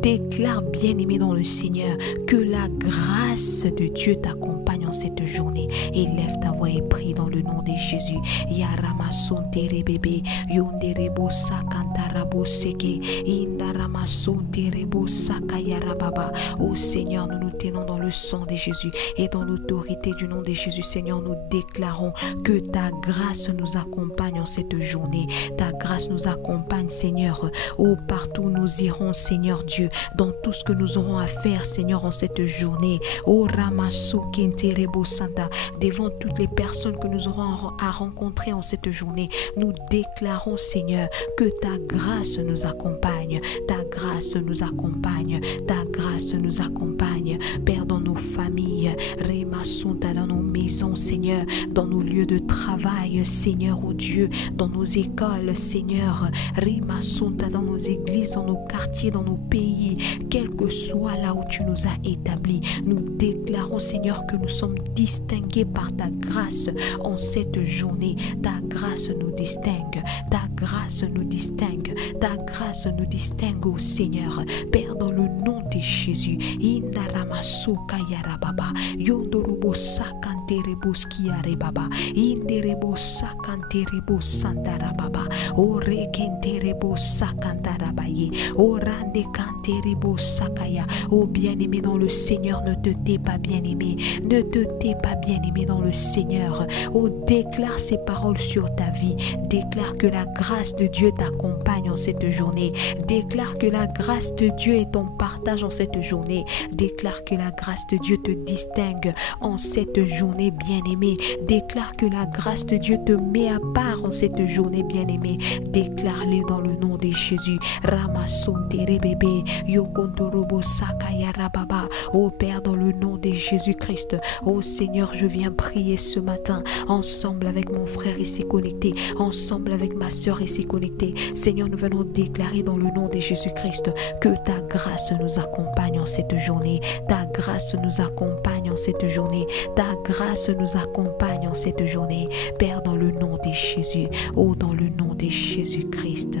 déclare, bien-aimé dans le Seigneur, que la grâce de Dieu t'accompagne en cette journée. Élève ta voix et prie dans le nom de Jésus. Yaramasuntere bébé, yonderebo sakantarabo seke, indaramasunterebo sakayarababa. Ô Seigneur, nous nous tenons dans le sang de Jésus et dans l'autorité du nom de Jésus, Seigneur, nous déclarons que ta grâce nous accompagne en cette journée. Ta grâce nous accompagne, Seigneur. Oh, partout où nous irons, Seigneur Dieu, dans tout ce que nous aurons à faire, Seigneur, en cette journée. Oh, Ramasso Kenterebo Santa, devant toutes les personnes que nous aurons à rencontrer en cette journée, nous déclarons, Seigneur, que ta grâce nous accompagne. Ta grâce nous accompagne. Ta grâce nous accompagne. Père, dans nos familles, Remassunta, dans nos maisons, Seigneur, dans nos lieux de travail, Seigneur, oh Dieu, dans nos écoles, Seigneur, Remassunta, dans nos églises, dans nos quartiers, dans nos pays, quel que soit là où tu nous as établis, nous déclarons, Seigneur, que nous sommes distingués par ta grâce en cette journée. Ta grâce nous distingue, ta grâce nous distingue, ta grâce nous distingue, ô Seigneur. Père, dans le nom de Jésus, Indaramasuka yarababa, Yondorobo sakanterebo skiarebaba, Inderebo sakanterebo sandarababa, Orekenterebo sakantarabaye, Orande kanterebo sakaya. Oh bien-aimé dans le Seigneur, ne te tais pas, bien-aimé, ne te tais pas, bien-aimé dans le Seigneur. Oh, déclare ces paroles sur ta vie. Déclare que la grâce de Dieu t'accompagne en cette journée. Déclare que la grâce de Dieu est ton partage en cette journée. Déclare que la grâce de Dieu te distingue en cette journée, bien-aimé. Déclare que la grâce de Dieu te met à part en cette journée, bien-aimé. Déclare-le dans le nom de Jésus. Ramasontere bébé, Yokondorobo sakayarababa. Oh Père, dans le nom de Jésus-Christ. Oh Seigneur, je viens prier ce matin ensemble avec mon frère ici connecté, ensemble avec ma soeur ici connectée. Seigneur, nous venons déclarer dans le nom de Jésus-Christ que ta grâce nous accompagne en cette journée. Ta grâce nous accompagne en cette journée. Ta grâce nous accompagne en cette journée. Père, dans le nom de Jésus. Oh, dans le nom de Jésus-Christ.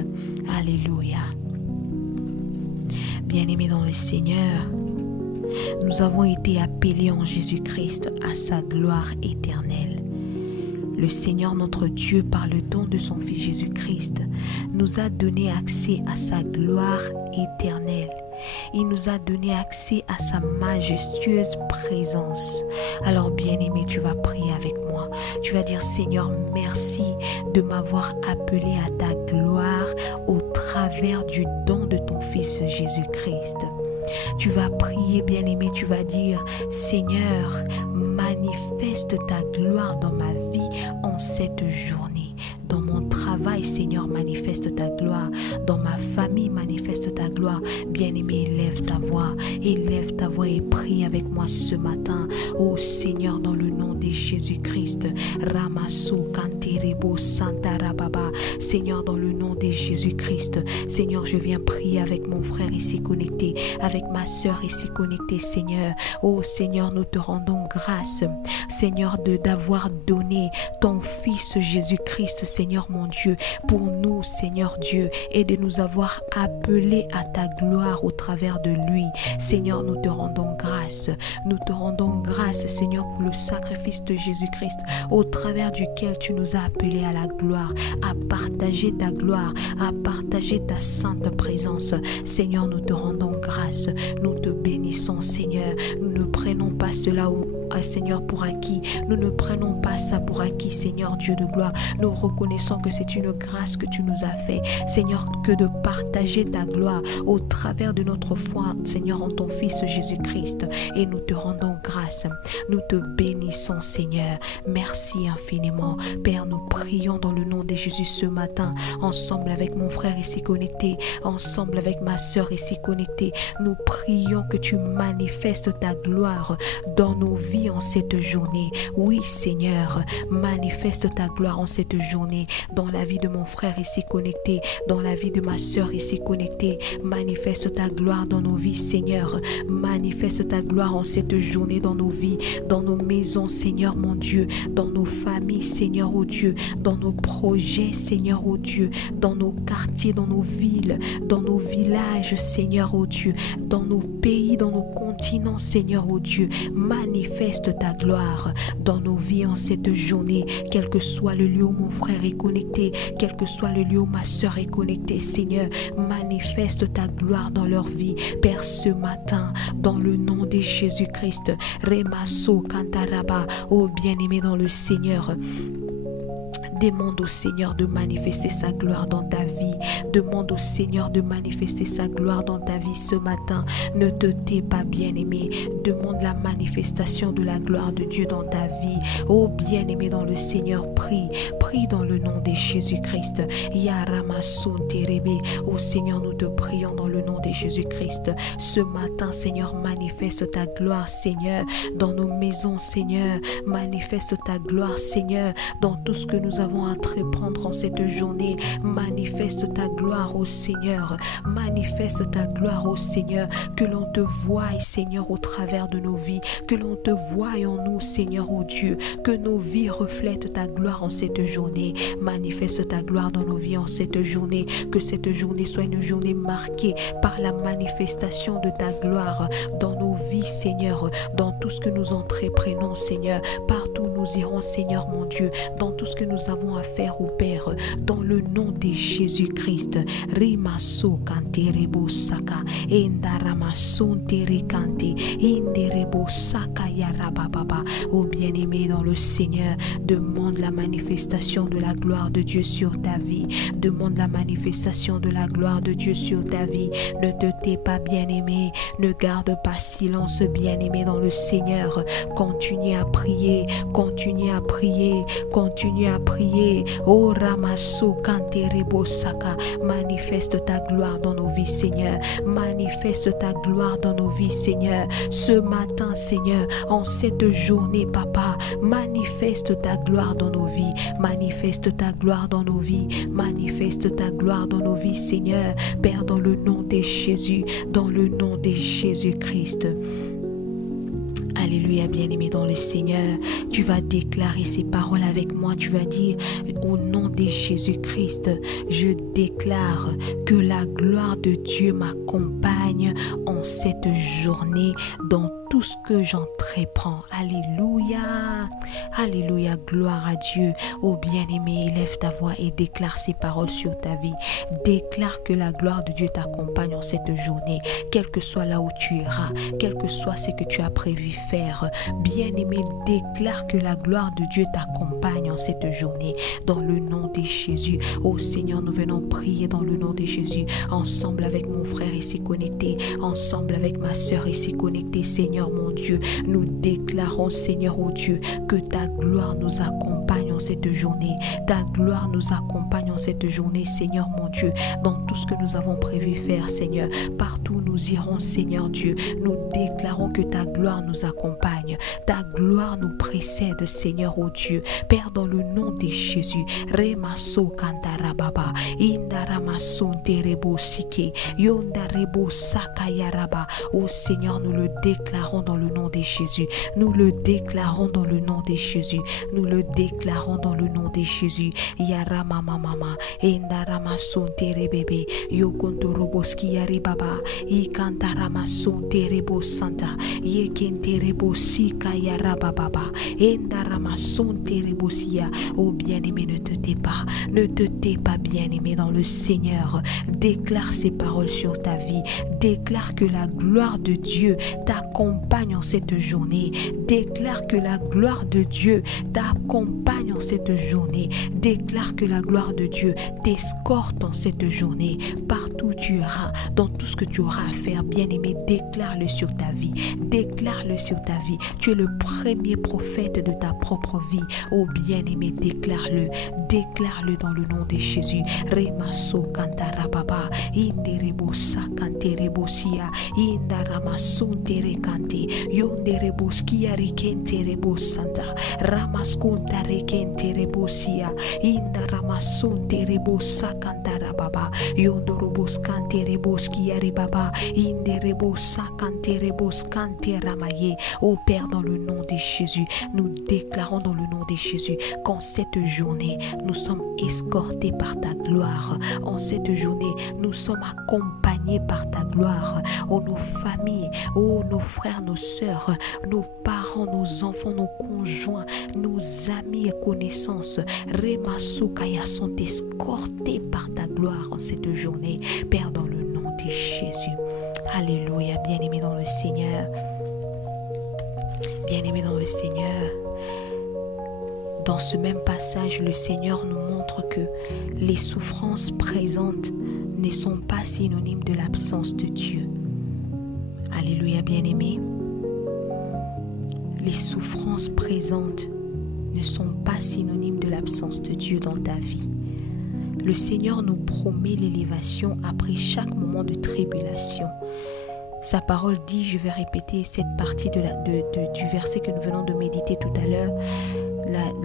Alléluia. Bien-aimés dans le Seigneur, nous avons été appelés en Jésus-Christ à sa gloire éternelle. Le Seigneur notre Dieu, par le don de son Fils Jésus-Christ, nous a donné accès à sa gloire éternelle. Il nous a donné accès à sa majestueuse présence. Alors bien-aimé, tu vas prier avec moi. Tu vas dire: Seigneur, merci de m'avoir appelé à ta gloire au travers du don de ton Fils Jésus-Christ. Tu vas prier, bien-aimé, tu vas dire: Seigneur, manifeste ta gloire dans ma vie en cette journée, dans mon travail, travail, Seigneur, manifeste ta gloire. Dans ma famille, manifeste ta gloire. Bien-aimé, élève ta voix et prie avec moi ce matin. Oh Seigneur, dans le nom de Jésus-Christ. Ramasso Kanterebo Santa Rababa. Seigneur, dans le nom de Jésus-Christ. Seigneur, je viens prier avec mon frère ici connecté, avec ma soeur ici connectée, Seigneur. Oh Seigneur, nous te rendons grâce, Seigneur, d'avoir donné ton Fils Jésus-Christ, Seigneur mon Dieu, pour nous, Seigneur Dieu, et de nous avoir appelés à ta gloire au travers de lui. Seigneur, nous te rendons grâce. Nous te rendons grâce, Seigneur, pour le sacrifice de Jésus-Christ, au travers duquel tu nous as appelés à la gloire, à partager ta gloire, à partager ta sainte présence. Seigneur, nous te rendons grâce. Nous te bénissons, Seigneur. Nous ne prenons pas cela, Seigneur, pour acquis. Nous ne prenons pas ça pour acquis, Seigneur Dieu de gloire. Nous reconnaissons que c'est une grâce que tu nous as fait, Seigneur, que de partager ta gloire au travers de notre foi, Seigneur, en ton Fils Jésus-Christ. Et nous te rendons grâce. Nous te bénissons, Seigneur. Merci infiniment. Père, nous prions dans le nom de Jésus ce matin, ensemble avec mon frère ici connecté, ensemble avec ma soeur ici connectée. Nous prions que tu manifestes ta gloire dans nos vies en cette journée. Oui, Seigneur, manifeste ta gloire en cette journée, dans la vie de mon frère ici connecté, dans la vie de ma soeur ici connectée. Manifeste ta gloire dans nos vies, Seigneur. Manifeste ta gloire en cette journée dans nos vies, dans nos maisons, Seigneur mon Dieu, dans nos familles, Seigneur oh Dieu, dans nos projets, Seigneur oh Dieu, dans nos quartiers, dans nos villes, dans nos villages, Seigneur oh Dieu, dans nos pays, dans nos continents, Seigneur oh Dieu. Manifeste ta gloire dans nos vies en cette journée, quel que soit le lieu où mon frère est connecté, quel que soit le lieu où ma soeur est connectée, Seigneur. Manifeste ta gloire dans leur vie, Père, ce matin, dans le nom de Jésus-Christ. Remasso Kantaraba, ô bien-aimé dans le Seigneur. Demande au Seigneur de manifester sa gloire dans ta vie. Demande au Seigneur de manifester sa gloire dans ta vie ce matin. Ne te tais pas, bien-aimé. Demande la manifestation de la gloire de Dieu dans ta vie. Oh bien-aimé dans le Seigneur, prie. Prie dans le nom de Jésus-Christ. Oh Seigneur, nous te prions dans le nom de Jésus-Christ. Ce matin, Seigneur, manifeste ta gloire, Seigneur, dans nos maisons, Seigneur. Manifeste ta gloire, Seigneur, dans tout ce que nous avons à entreprendre en cette journée. Manifeste ta gloire au Seigneur. Manifeste ta gloire au Seigneur. Que l'on te voie, Seigneur, au travers de nos vies. Que l'on te voie en nous, Seigneur, ô Dieu. Que nos vies reflètent ta gloire en cette journée. Manifeste ta gloire dans nos vies en cette journée. Que cette journée soit une journée marquée par la manifestation de ta gloire dans nos vies, Seigneur. Dans tout ce que nous entreprenons, Seigneur. Partout où nous irons, Seigneur, mon Dieu. Dans tout ce que nous avons à faire au Père, dans le nom de Jésus-Christ. Rimaso kanterebo saka endaramason terekante inderebo saka yarababa. Ô bien-aimé dans le Seigneur, demande la manifestation de la gloire de Dieu sur ta vie. Demande la manifestation de la gloire de Dieu sur ta vie. Ne te tais pas, bien-aimé. Ne garde pas silence, bien-aimé dans le Seigneur. Continue à prier. Continue à prier. Continue à prier. Oh Ramasso Kanterebo Saka, manifeste ta gloire dans nos vies, Seigneur. Manifeste ta gloire dans nos vies, Seigneur. Ce matin, Seigneur, en cette journée, Papa, manifeste ta gloire dans nos vies. Manifeste ta gloire dans nos vies. Manifeste ta gloire dans nos vies, Seigneur. Père, dans le nom de Jésus, dans le nom de Jésus-Christ. Alléluia, bien-aimé dans le Seigneur. Tu vas déclarer ces paroles avec moi. Tu vas dire, au nom de Jésus-Christ, je déclare que la gloire de Dieu m'accompagne en cette journée dans tout ce que j'entreprends. Alléluia. Alléluia, gloire à Dieu. Oh bien-aimé, élève ta voix et déclare ces paroles sur ta vie. Déclare que la gloire de Dieu t'accompagne en cette journée, quel que soit là où tu iras, quel que soit ce que tu as prévu faire. Bien-aimé, déclare que la gloire de Dieu t'accompagne en cette journée, dans le nom de Jésus. Oh Seigneur, nous venons prier dans le nom de Jésus, ensemble avec mon frère ici connecté, ensemble avec ma soeur ici connectée. Seigneur mon Dieu, nous déclarons, Seigneur oh Dieu, que ta gloire nous accompagne en cette journée. Ta gloire nous accompagne en cette journée, Seigneur mon Dieu, dans tout ce que nous avons prévu faire, Seigneur. Partout où nous irons, Seigneur Dieu, nous déclarons que ta gloire nous accompagne. Ta gloire nous précède, Seigneur, ô Dieu. Père, dans le nom de Jésus, Remaso Kantarababa, Indaramason Terebo Sike, Yondarebo Sakayaraba. Ô Seigneur, nous le déclarons dans le nom de Jésus. Nous le déclarons dans le nom de Jésus. Nous le déclarons dans le nom de Jésus. Yarama mama, Indaramason Terebebe, Yokontoroboski Yaribaba, Ikantaramason Terebo Santa, Yekenterebo Sika Yarababa, Indaramason Terebo Sia. Oh bien-aimé, ne te tais pas. Ne te tais pas, bien-aimé, dans le Seigneur. Déclare ces paroles sur ta vie. Déclare que la gloire de Dieu t'accompagne en cette journée. Déclare que la gloire de Dieu t'accompagne en cette journée. Déclare que la gloire de Dieu t'escorte en cette journée. Partout où tu iras, dans tout ce que tu auras à faire, bien-aimé, déclare-le sur ta vie. Déclare-le sur ta vie. Tu es le premier prophète de ta propre vie. Oh bien-aimé, déclare-le. Déclare-le dans le nom de Jésus. Remaso kantarababa, inderebo sakanterebo sia, indaramason terekante, yonderebo skiari kenterebo santa, ramaskonta rekenterebo sia, indaramason terebo sakantarababa, yondorobo skanterebo skiari baba, inderebo sakanterebo skanteramaye. Oh Père, dans le nom de Jésus, nous déclarons dans le nom de Jésus qu'en cette journée, nous sommes escortés par ta gloire. En cette journée, nous sommes accompagnés par ta gloire. Oh, nos familles, oh, nos frères, nos sœurs, nos parents, nos enfants, nos conjoints, nos amis et connaissances, Remasukaya, sont escortés par ta gloire en cette journée. Père, dans le nom de Jésus. Alléluia, bien-aimé dans le Seigneur. Bien-aimé dans le Seigneur. Dans ce même passage, le Seigneur nous montre que les souffrances présentes ne sont pas synonymes de l'absence de Dieu. Alléluia, bien-aimé. Les souffrances présentes ne sont pas synonymes de l'absence de Dieu dans ta vie. Le Seigneur nous promet l'élévation après chaque moment de tribulation. Sa parole dit, je vais répéter cette partie du verset que nous venons de méditer tout à l'heure.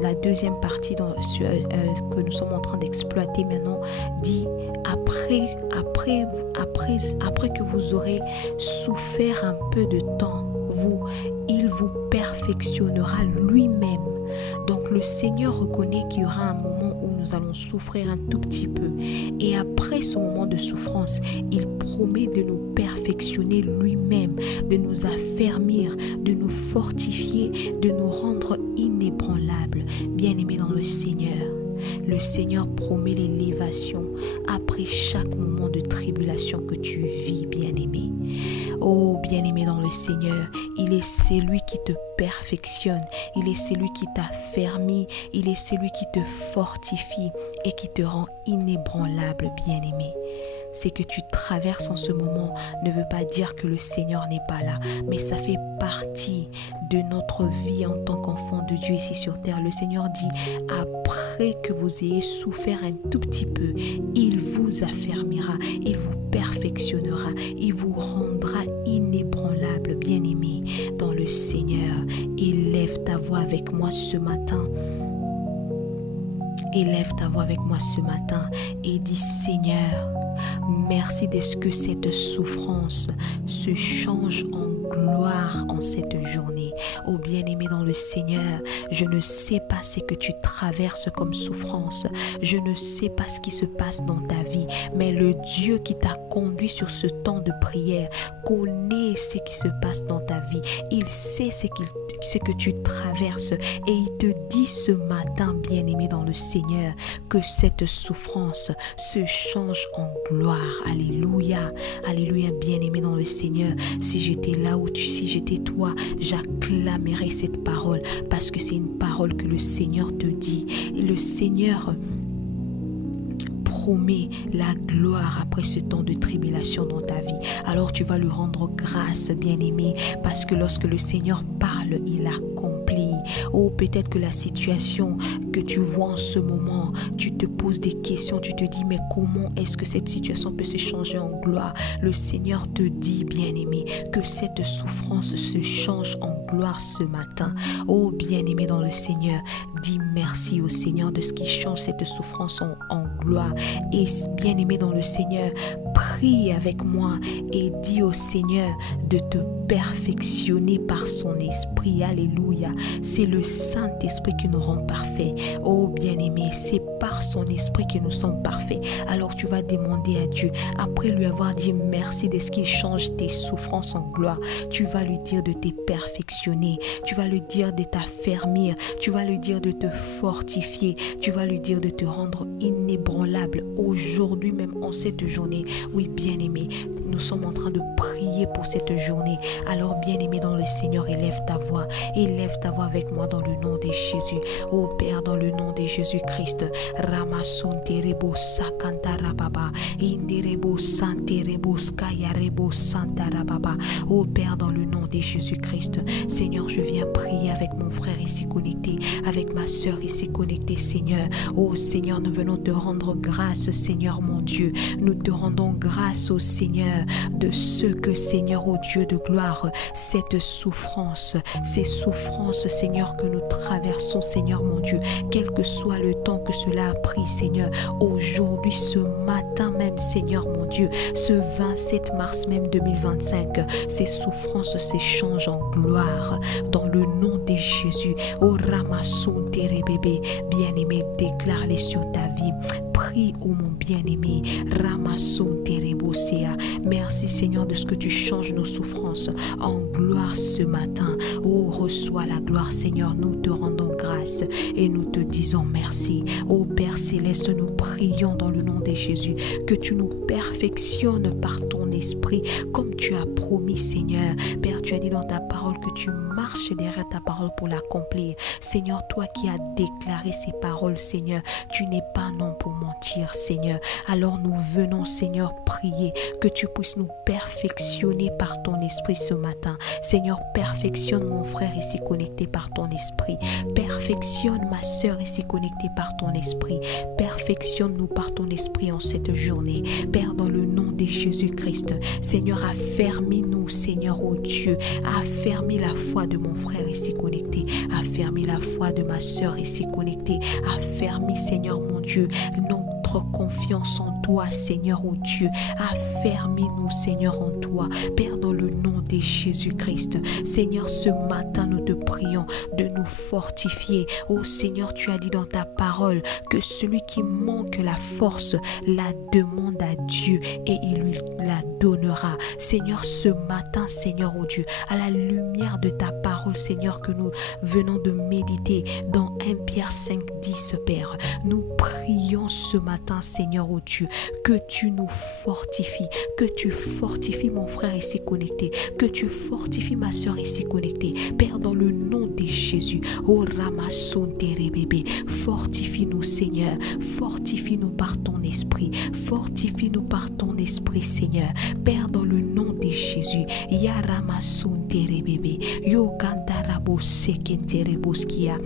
La deuxième partie que nous sommes en train d'exploiter maintenant dit après que vous aurez souffert un peu de temps, il vous perfectionnera lui-même. Donc le Seigneur reconnaît qu'il y aura un moment où nous allons souffrir un tout petit peu. Et après ce moment de souffrance, il promet de nous perfectionner lui-même, de nous affermir, de nous fortifier, de nous rendre inébranlables. Bien-aimés dans le Seigneur promet l'élévation après chaque moment de tribulation que tu vis, bien-aimé. Oh, bien-aimé dans le Seigneur, il est celui qui te perfectionne, il est celui qui t'affermit, il est celui qui te fortifie et qui te rend inébranlable, bien-aimé. C'est que tu traverses en ce moment ne veut pas dire que le Seigneur n'est pas là, mais ça fait partie de notre vie en tant qu'enfant de Dieu ici sur terre. Le Seigneur dit, après que vous ayez souffert un tout petit peu, il vous affermira, il vous perfectionnera, il vous rendra inébranlable, bien-aimé dans le Seigneur. Élève ta voix avec moi ce matin. Élève ta voix avec moi ce matin et dis, Seigneur, merci de ce que cette souffrance se change en gloire en cette journée. Oh bien-aimé dans le Seigneur, je ne sais pas ce que tu traverses comme souffrance. Je ne sais pas ce qui se passe dans ta vie. Mais le Dieu qui t'a conduit sur ce temps de prière connaît ce qui se passe dans ta vie. Il sait ce que tu traverses. Et il te dit ce matin, bien-aimé dans le Seigneur, que cette souffrance se change en gloire. Alléluia. Alléluia, bien-aimé dans le Seigneur. Si j'étais là où si j'étais toi, j'acclamerais cette parole parce que c'est une parole que le Seigneur te dit. Et le Seigneur promet la gloire après ce temps de tribulation dans ta vie. Alors tu vas lui rendre grâce, bien-aimé, parce que lorsque le Seigneur parle, il accomplit. Oh, peut-être que la situation que tu vois en ce moment, tu te poses des questions, tu te dis, mais comment est-ce que cette situation peut se changer en gloire? Le Seigneur te dit, bien-aimé, que cette souffrance se change en gloire ce matin. Oh, bien-aimé dans le Seigneur, dis merci au Seigneur de ce qui change cette souffrance en gloire. Et bien-aimé dans le Seigneur, prie avec moi et dis au Seigneur de te perfectionner par son esprit. Alléluia. C'est le Saint-Esprit qui nous rend parfaits. Oh bien-aimé, c'est par son esprit que nous sommes parfaits. Alors tu vas demander à Dieu, après lui avoir dit merci de ce qu'il change tes souffrances en gloire, tu vas lui dire de te perfectionner, tu vas lui dire de t'affermir, tu vas lui dire de te fortifier, tu vas lui dire de te rendre inébranlable aujourd'hui même en cette journée. Oui bien-aimé, nous sommes en train de prier pour cette journée. Alors bien-aimé dans le Seigneur, élève ta voix avec moi dans le nom de Jésus. Oh Père, dans le nom de Jésus-Christ, Ramasunte rebo sakanta rababa, inderebo sante rebo skaya rebo santa rababa. Oh Père, dans le nom de Jésus-Christ, Seigneur, je viens prier avec mon frère ici connecté, avec ma soeur ici connectée, Seigneur. Oh Seigneur, nous venons te rendre grâce, Seigneur mon Dieu. Nous te rendons grâce au Seigneur de ce que, Seigneur, ô Dieu de gloire, cette souffrance, ces souffrances, Seigneur, que nous traversons, Seigneur mon Dieu, quel que soit le temps que cela a pris, Seigneur, aujourd'hui, ce matin même, Seigneur mon Dieu, ce 27 mars même 2025, ces souffrances s'échangent en gloire dans le nom de Jésus. Oh Ramasson Terebébé, bien-aimé, déclare-les sur ta vie. Prie, ô mon bien-aimé, Ramasson Terebosea. Merci Seigneur de ce que tu changes nos souffrances en gloire ce matin. Oh, reçois la gloire Seigneur, nous te rendons grâce et nous te disons merci. Oh Père Céleste, nous prions dans le nom de Jésus que tu nous perfectionnes par ton esprit comme tu as promis Seigneur. Père, tu as dit dans ta parole que tu marches derrière ta parole pour l'accomplir. Seigneur, toi qui as déclaré ces paroles Seigneur, tu n'es pas un homme pour mentir Seigneur. Alors nous venons Seigneur prier que tu puisses nous perfectionner par ton esprit ce matin. Seigneur, perfectionne mon frère ici connecté par ton esprit. Perfectionne ma soeur ici connectée par ton esprit. Perfectionne-nous par ton esprit en cette journée. Père, dans le nom de Jésus-Christ, Seigneur, affermis-nous, Seigneur, ô Dieu. Affermis la foi de mon frère ici connecté. Affermis la foi de ma soeur ici connectée. Affermis, Seigneur, mon Dieu, notre confiance en toi, Seigneur, ô Dieu. Affermis-nous, Seigneur, en toi. Père, dans le nom de Jésus-Christ, Seigneur, ce matin, nous te prions de nous fortifier. Oh Seigneur, tu as dit dans ta parole que celui qui manque la force la demande à Dieu et il lui la donnera. Seigneur, ce matin, Seigneur, oh Dieu, à la lumière de ta parole, Seigneur, que nous venons de méditer dans 1 Pierre 5, 10, Père, nous prions ce matin, Seigneur, oh Dieu, que tu nous fortifies, que tu fortifies mon frère ici connecté, que tu fortifies ma soeur ici connectée. Père, dans le nom de Jésus, oh Ramasson Terebébé, fortifie-nous, Seigneur, fortifie-nous par ton esprit, fortifie-nous par ton esprit, Seigneur. Père, dans le nom de Jésus, Ya Ramasson Terebébé, Yo Kantarabo Sekentereboskia.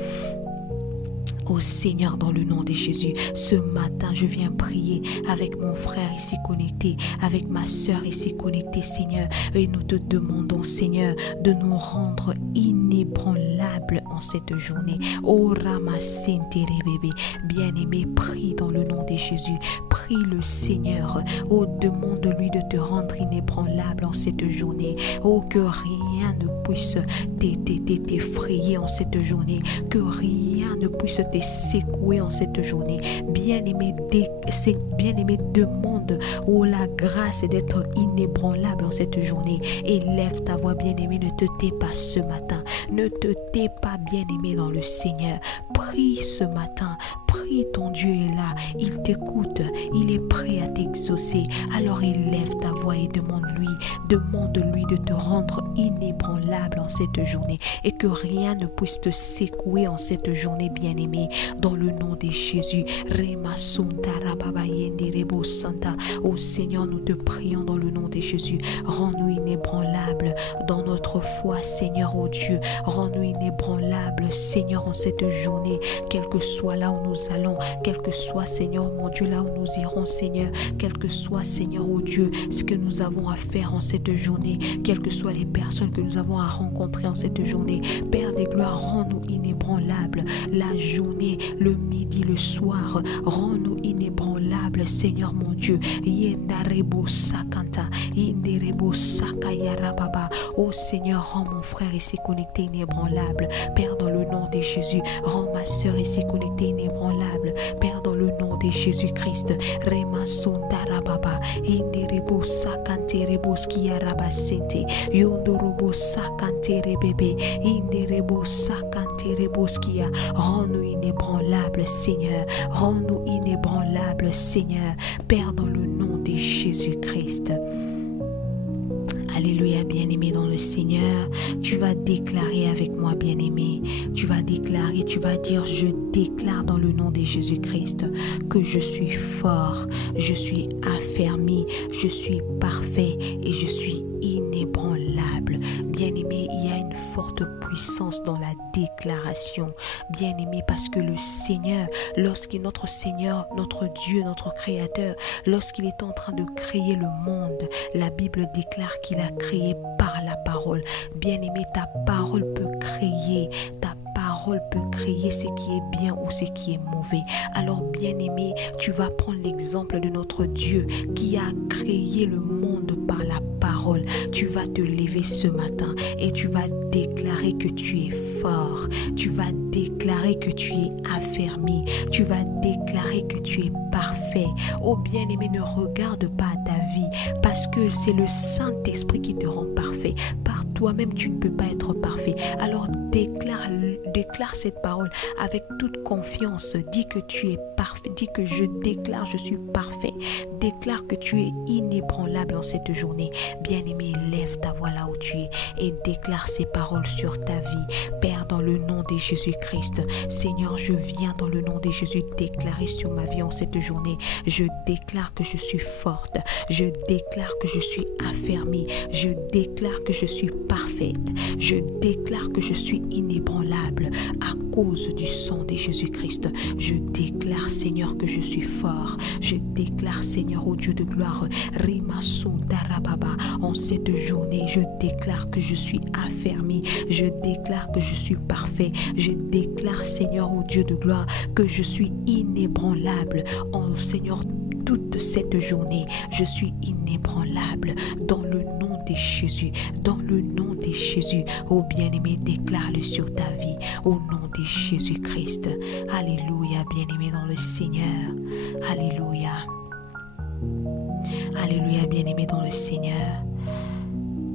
Oh Seigneur, dans le nom de Jésus, ce matin, je viens prier avec mon frère ici connecté, avec ma soeur ici connectée, Seigneur. Et nous te demandons, Seigneur, de nous rendre inébranlables en cette journée. Oh Ramasentere bébé, bien-aimé, prie dans le nom de Jésus. Prie le Seigneur. Oh, demande-lui de te rendre inébranlable en cette journée. Oh, que rien ne puisse t'effrayer en cette journée. Que rien ne puisse te secouer en cette journée. Bien-aimé, demande la grâce d'être inébranlable en cette journée. Élève ta voix, bien-aimé, ne te tais pas ce matin. Ne te tais pas, bien-aimé, dans le Seigneur. prie ce matin. Prie, ton Dieu est là. Il t'écoute. Il est prêt à t'exaucer. Alors élève ta voix et demande-lui de te rendre inébranlable en cette journée et que rien ne puisse te secouer en cette journée, bien-aimé, dans le nom de Jésus. Oh Seigneur, nous te prions dans le nom de Jésus. Rends-nous inébranlables dans notre foi, Seigneur, oh Dieu. Rends-nous inébranlables, Seigneur, en cette journée, quel que soit là où nous allons, quel que soit, Seigneur, mon Dieu, là où nous irons, Seigneur, quel que soit, Seigneur, oh Dieu, ce que nous avons à faire en cette journée, quelles que soient les personnes que nous avons à rencontrer en cette journée. Père des gloires, rends-nous inébranlables la journée, le midi, le soir. Rends-nous inébranlables, Seigneur mon Dieu. Yendarebo sakanta, inderebo sakayarababa. Oh Seigneur, rends mon frère ici connecté inébranlable. Père, dans le nom de Jésus, rends ma soeur ici connectée inébranlable. Père, dans le nom de Jésus-Christ, Rema sondarababa, inderebo sakanterebo skiyarabasente, yondorobo sakanterebebe, inderebo sakanterebo skia. Rends-nous inébranlables, Seigneur. Rends-nous inébranlables, Seigneur. Père, dans le nom de Jésus-Christ. Alléluia, bien-aimé dans le Seigneur. Tu vas déclarer avec moi, bien-aimé. Tu vas déclarer, tu vas dire, je déclare dans le nom de Jésus-Christ que je suis fort, je suis affermi, je suis parfait et je suis inébranlable. Bien-aimé, il y a une forte puissance dans la déclaration. Bien-aimé, parce que le Seigneur, lorsqu'il notre Seigneur, notre Dieu, notre Créateur, lorsqu'il est en train de créer le monde, la Bible déclare qu'il a créé par la parole. Bien-aimé, ta parole peut créer, ta parole peut créer ce qui est bien ou ce qui est mauvais. Alors, bien-aimé, tu vas prendre l'exemple de notre Dieu qui a créé le monde par la parole. Tu vas te lever ce matin et tu vas déclarer que tu es fort. Tu vas déclarer que tu es affermi. Tu vas déclarer que tu es parfait. Oh bien-aimé, ne regarde pas ta vie parce que c'est le Saint-Esprit qui te rend parfait. Par toi-même, tu ne peux pas être parfait. Alors déclare cette parole avec toute confiance. Dis que tu es parfait. Dis que je déclare, je suis parfait. Déclare que tu es inébranlable en cette journée. Bien-aimé, lève ta voix là où tu es et déclare ces paroles sur ta vie. Père, dans le nom de Jésus-Christ, Seigneur, je viens dans le nom de Jésus déclarer sur ma vie en cette journée. Je déclare que je suis forte. Je déclare que je suis affermie. Je déclare que je suis parfaite. Je déclare que je suis inébranlable à cause du sang de Jésus-Christ. Je déclare, Seigneur, que je suis fort. Je déclare, Seigneur, au Dieu de gloire, en cette journée, je déclare que je suis affermi. Je déclare que je suis parfait. Je déclare, Seigneur, au Dieu de gloire, que je suis inébranlable. Oh Seigneur, toute cette journée, je suis inébranlable dans le nom de Jésus, dans le nom de Jésus. Oh bien-aimé, déclare-le sur ta vie, au nom de Jésus-Christ. Alléluia, bien-aimé dans le Seigneur. Alléluia. Alléluia, bien-aimé dans le Seigneur.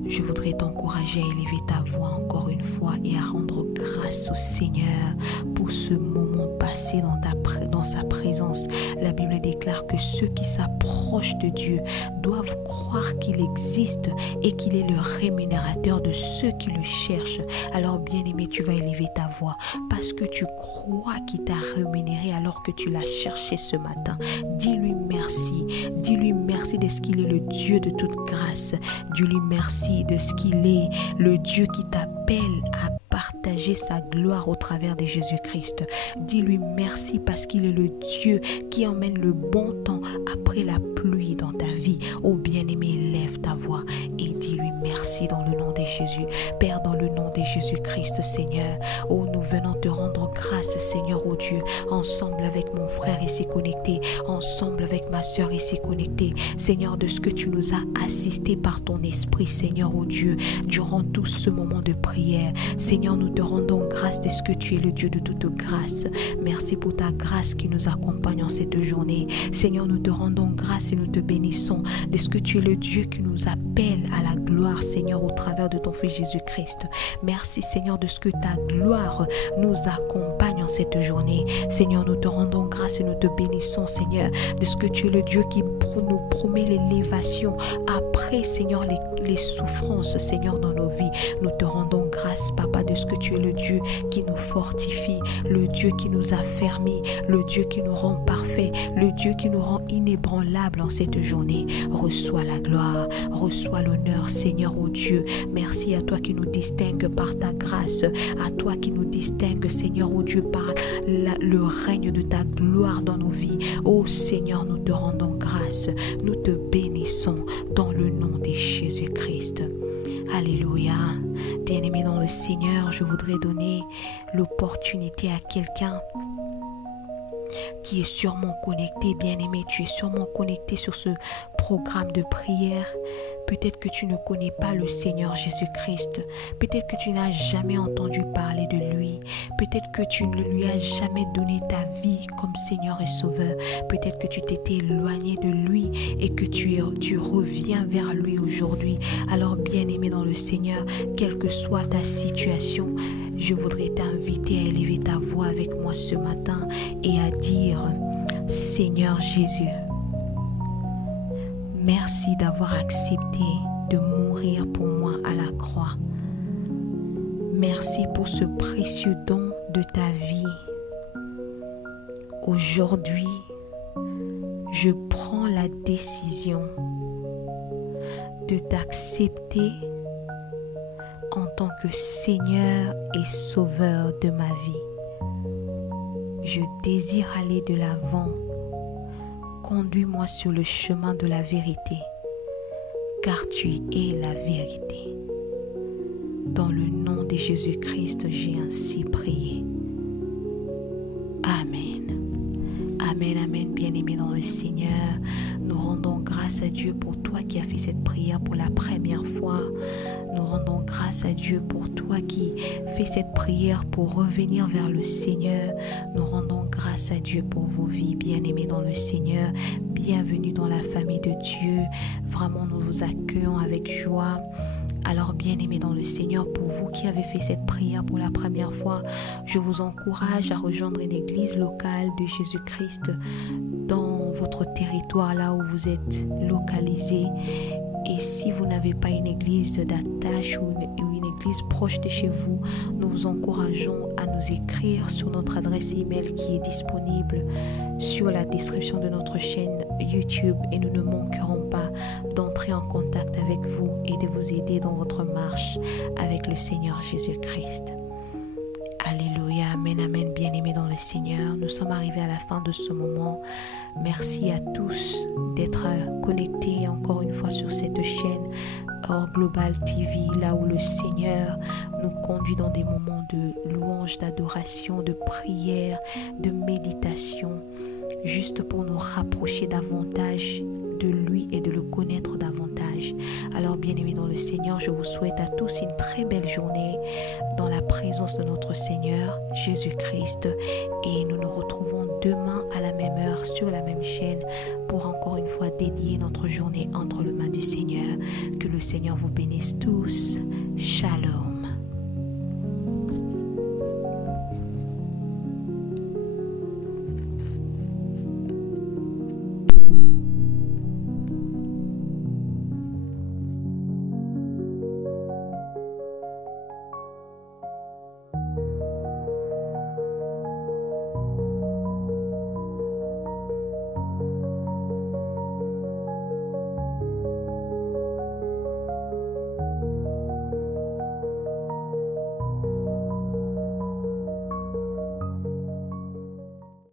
Je voudrais t'encourager à élever ta voix encore une fois et à rendre grâce au Seigneur pour ce moment passé dans sa présence. La Bible déclare que ceux qui s'approchent de Dieu doivent croire qu'il existe et qu'il est le rémunérateur de ceux qui le cherchent. Alors bien-aimé, tu vas élever ta voix parce que tu crois qu'il t'a rémunéré alors que tu l'as cherché ce matin. Dis-lui merci. Dis-lui merci de ce qu'il est le Dieu de toute grâce. Dis-lui merci de ce qu'il est, le Dieu qui t'appelle à partager sa gloire au travers de Jésus-Christ. Dis-lui merci parce qu'il est le Dieu qui emmène le bon temps après la pluie dans ta vie. Oh bien-aimé, lève ta voix et dis-lui merci dans le nom de Jésus. Père, dans le nom de Jésus-Christ, Seigneur, oh nous venons te rendre grâce, Seigneur, oh Dieu, ensemble avec mon frère ici connecté, ensemble avec ma soeur ici connectée, Seigneur, de ce que tu nous as assisté par ton esprit, Seigneur, oh Dieu, durant tout ce moment de prière. Seigneur, nous te rendons grâce grâce parce que tu es le Dieu de toute grâce. Merci pour ta grâce qui nous accompagne en cette journée. Seigneur, nous te rendons grâce et nous te bénissons de ce que tu es le Dieu qui nous appelle à la gloire, Seigneur, au travers de ton Fils Jésus-Christ. Merci, Seigneur, de ce que ta gloire nous accompagne en cette journée. Seigneur, nous te rendons grâce et nous te bénissons, Seigneur, de ce que tu es le Dieu qui nous promet l'élévation après, Seigneur, les souffrances, Seigneur, dans nos vies. Nous te rendons grâce, Papa, de ce que tu es le Dieu qui nous fortifie, le Dieu qui nous affermit, le Dieu qui nous rend parfaits, le Dieu qui nous rend inébranlables en cette journée. Reçois la gloire, reçois l'honneur, Seigneur, ô Dieu. Merci à toi qui nous distingue par ta grâce, à toi qui nous distingue, Seigneur, ô Dieu, par le règne de ta gloire dans nos vies. Ô Seigneur, nous te rendons grâce, nous te bénissons dans le nom de Jésus-Christ. Alléluia. Bien-aimé dans le Seigneur, je voudrais donner l'opportunité à quelqu'un qui est sûrement connecté. Bien-aimé, tu es sûrement connecté sur ce programme de prière. Peut-être que tu ne connais pas le Seigneur Jésus-Christ. Peut-être que tu n'as jamais entendu parler de lui. Peut-être que tu ne lui as jamais donné ta vie comme Seigneur et Sauveur. Peut-être que tu t'étais éloigné de lui et que tu reviens vers lui aujourd'hui. Alors, bien-aimé dans le Seigneur, quelle que soit ta situation, je voudrais t'inviter à élever ta voix avec moi ce matin et à dire: Seigneur Jésus, merci d'avoir accepté de mourir pour moi à la croix. Merci pour ce précieux don de ta vie. Aujourd'hui, je prends la décision de t'accepter en tant que Seigneur et Sauveur de ma vie. Je désire aller de l'avant. Conduis-moi sur le chemin de la vérité, car tu es la vérité. Dans le nom de Jésus-Christ, j'ai ainsi prié. Amen. Amen, amen, bien-aimé dans le Seigneur. Nous rendons grâce à Dieu pour toi qui as fait cette prière pour la première fois. Nous rendons grâce à Dieu pour toi qui fais cette prière pour revenir vers le Seigneur. Nous rendons grâce à Dieu pour vos vies, bien-aimés dans le Seigneur. Bienvenue dans la famille de Dieu. Vraiment, nous vous accueillons avec joie. Alors, bien-aimés dans le Seigneur, pour vous qui avez fait cette prière pour la première fois, je vous encourage à rejoindre une église locale de Jésus-Christ dans votre territoire, là où vous êtes localisé. Et si vous n'avez pas une église d'attache ou une église proche de chez vous, nous vous encourageons à nous écrire sur notre adresse email qui est disponible sur la description de notre chaîne YouTube, et nous ne manquerons pas d'entrer en contact avec vous et de vous aider dans votre marche avec le Seigneur Jésus-Christ. Alléluia, amen, amen, bien-aimés dans le Seigneur. Nous sommes arrivés à la fin de ce moment. Merci à tous d'être connectés encore une fois sur cette chaîne Or Global TV, là où le Seigneur nous conduit dans des moments de louange, d'adoration, de prière, de méditation, juste pour nous rapprocher davantage de lui et de le connaître davantage. Alors, bien-aimés dans le Seigneur, je vous souhaite à tous une très belle journée dans la présence de notre Seigneur Jésus-Christ, et nous nous retrouvons demain à la même heure sur la même chaîne pour encore une fois dédier notre journée entre les mains du Seigneur. Que le Seigneur vous bénisse tous. Shalom.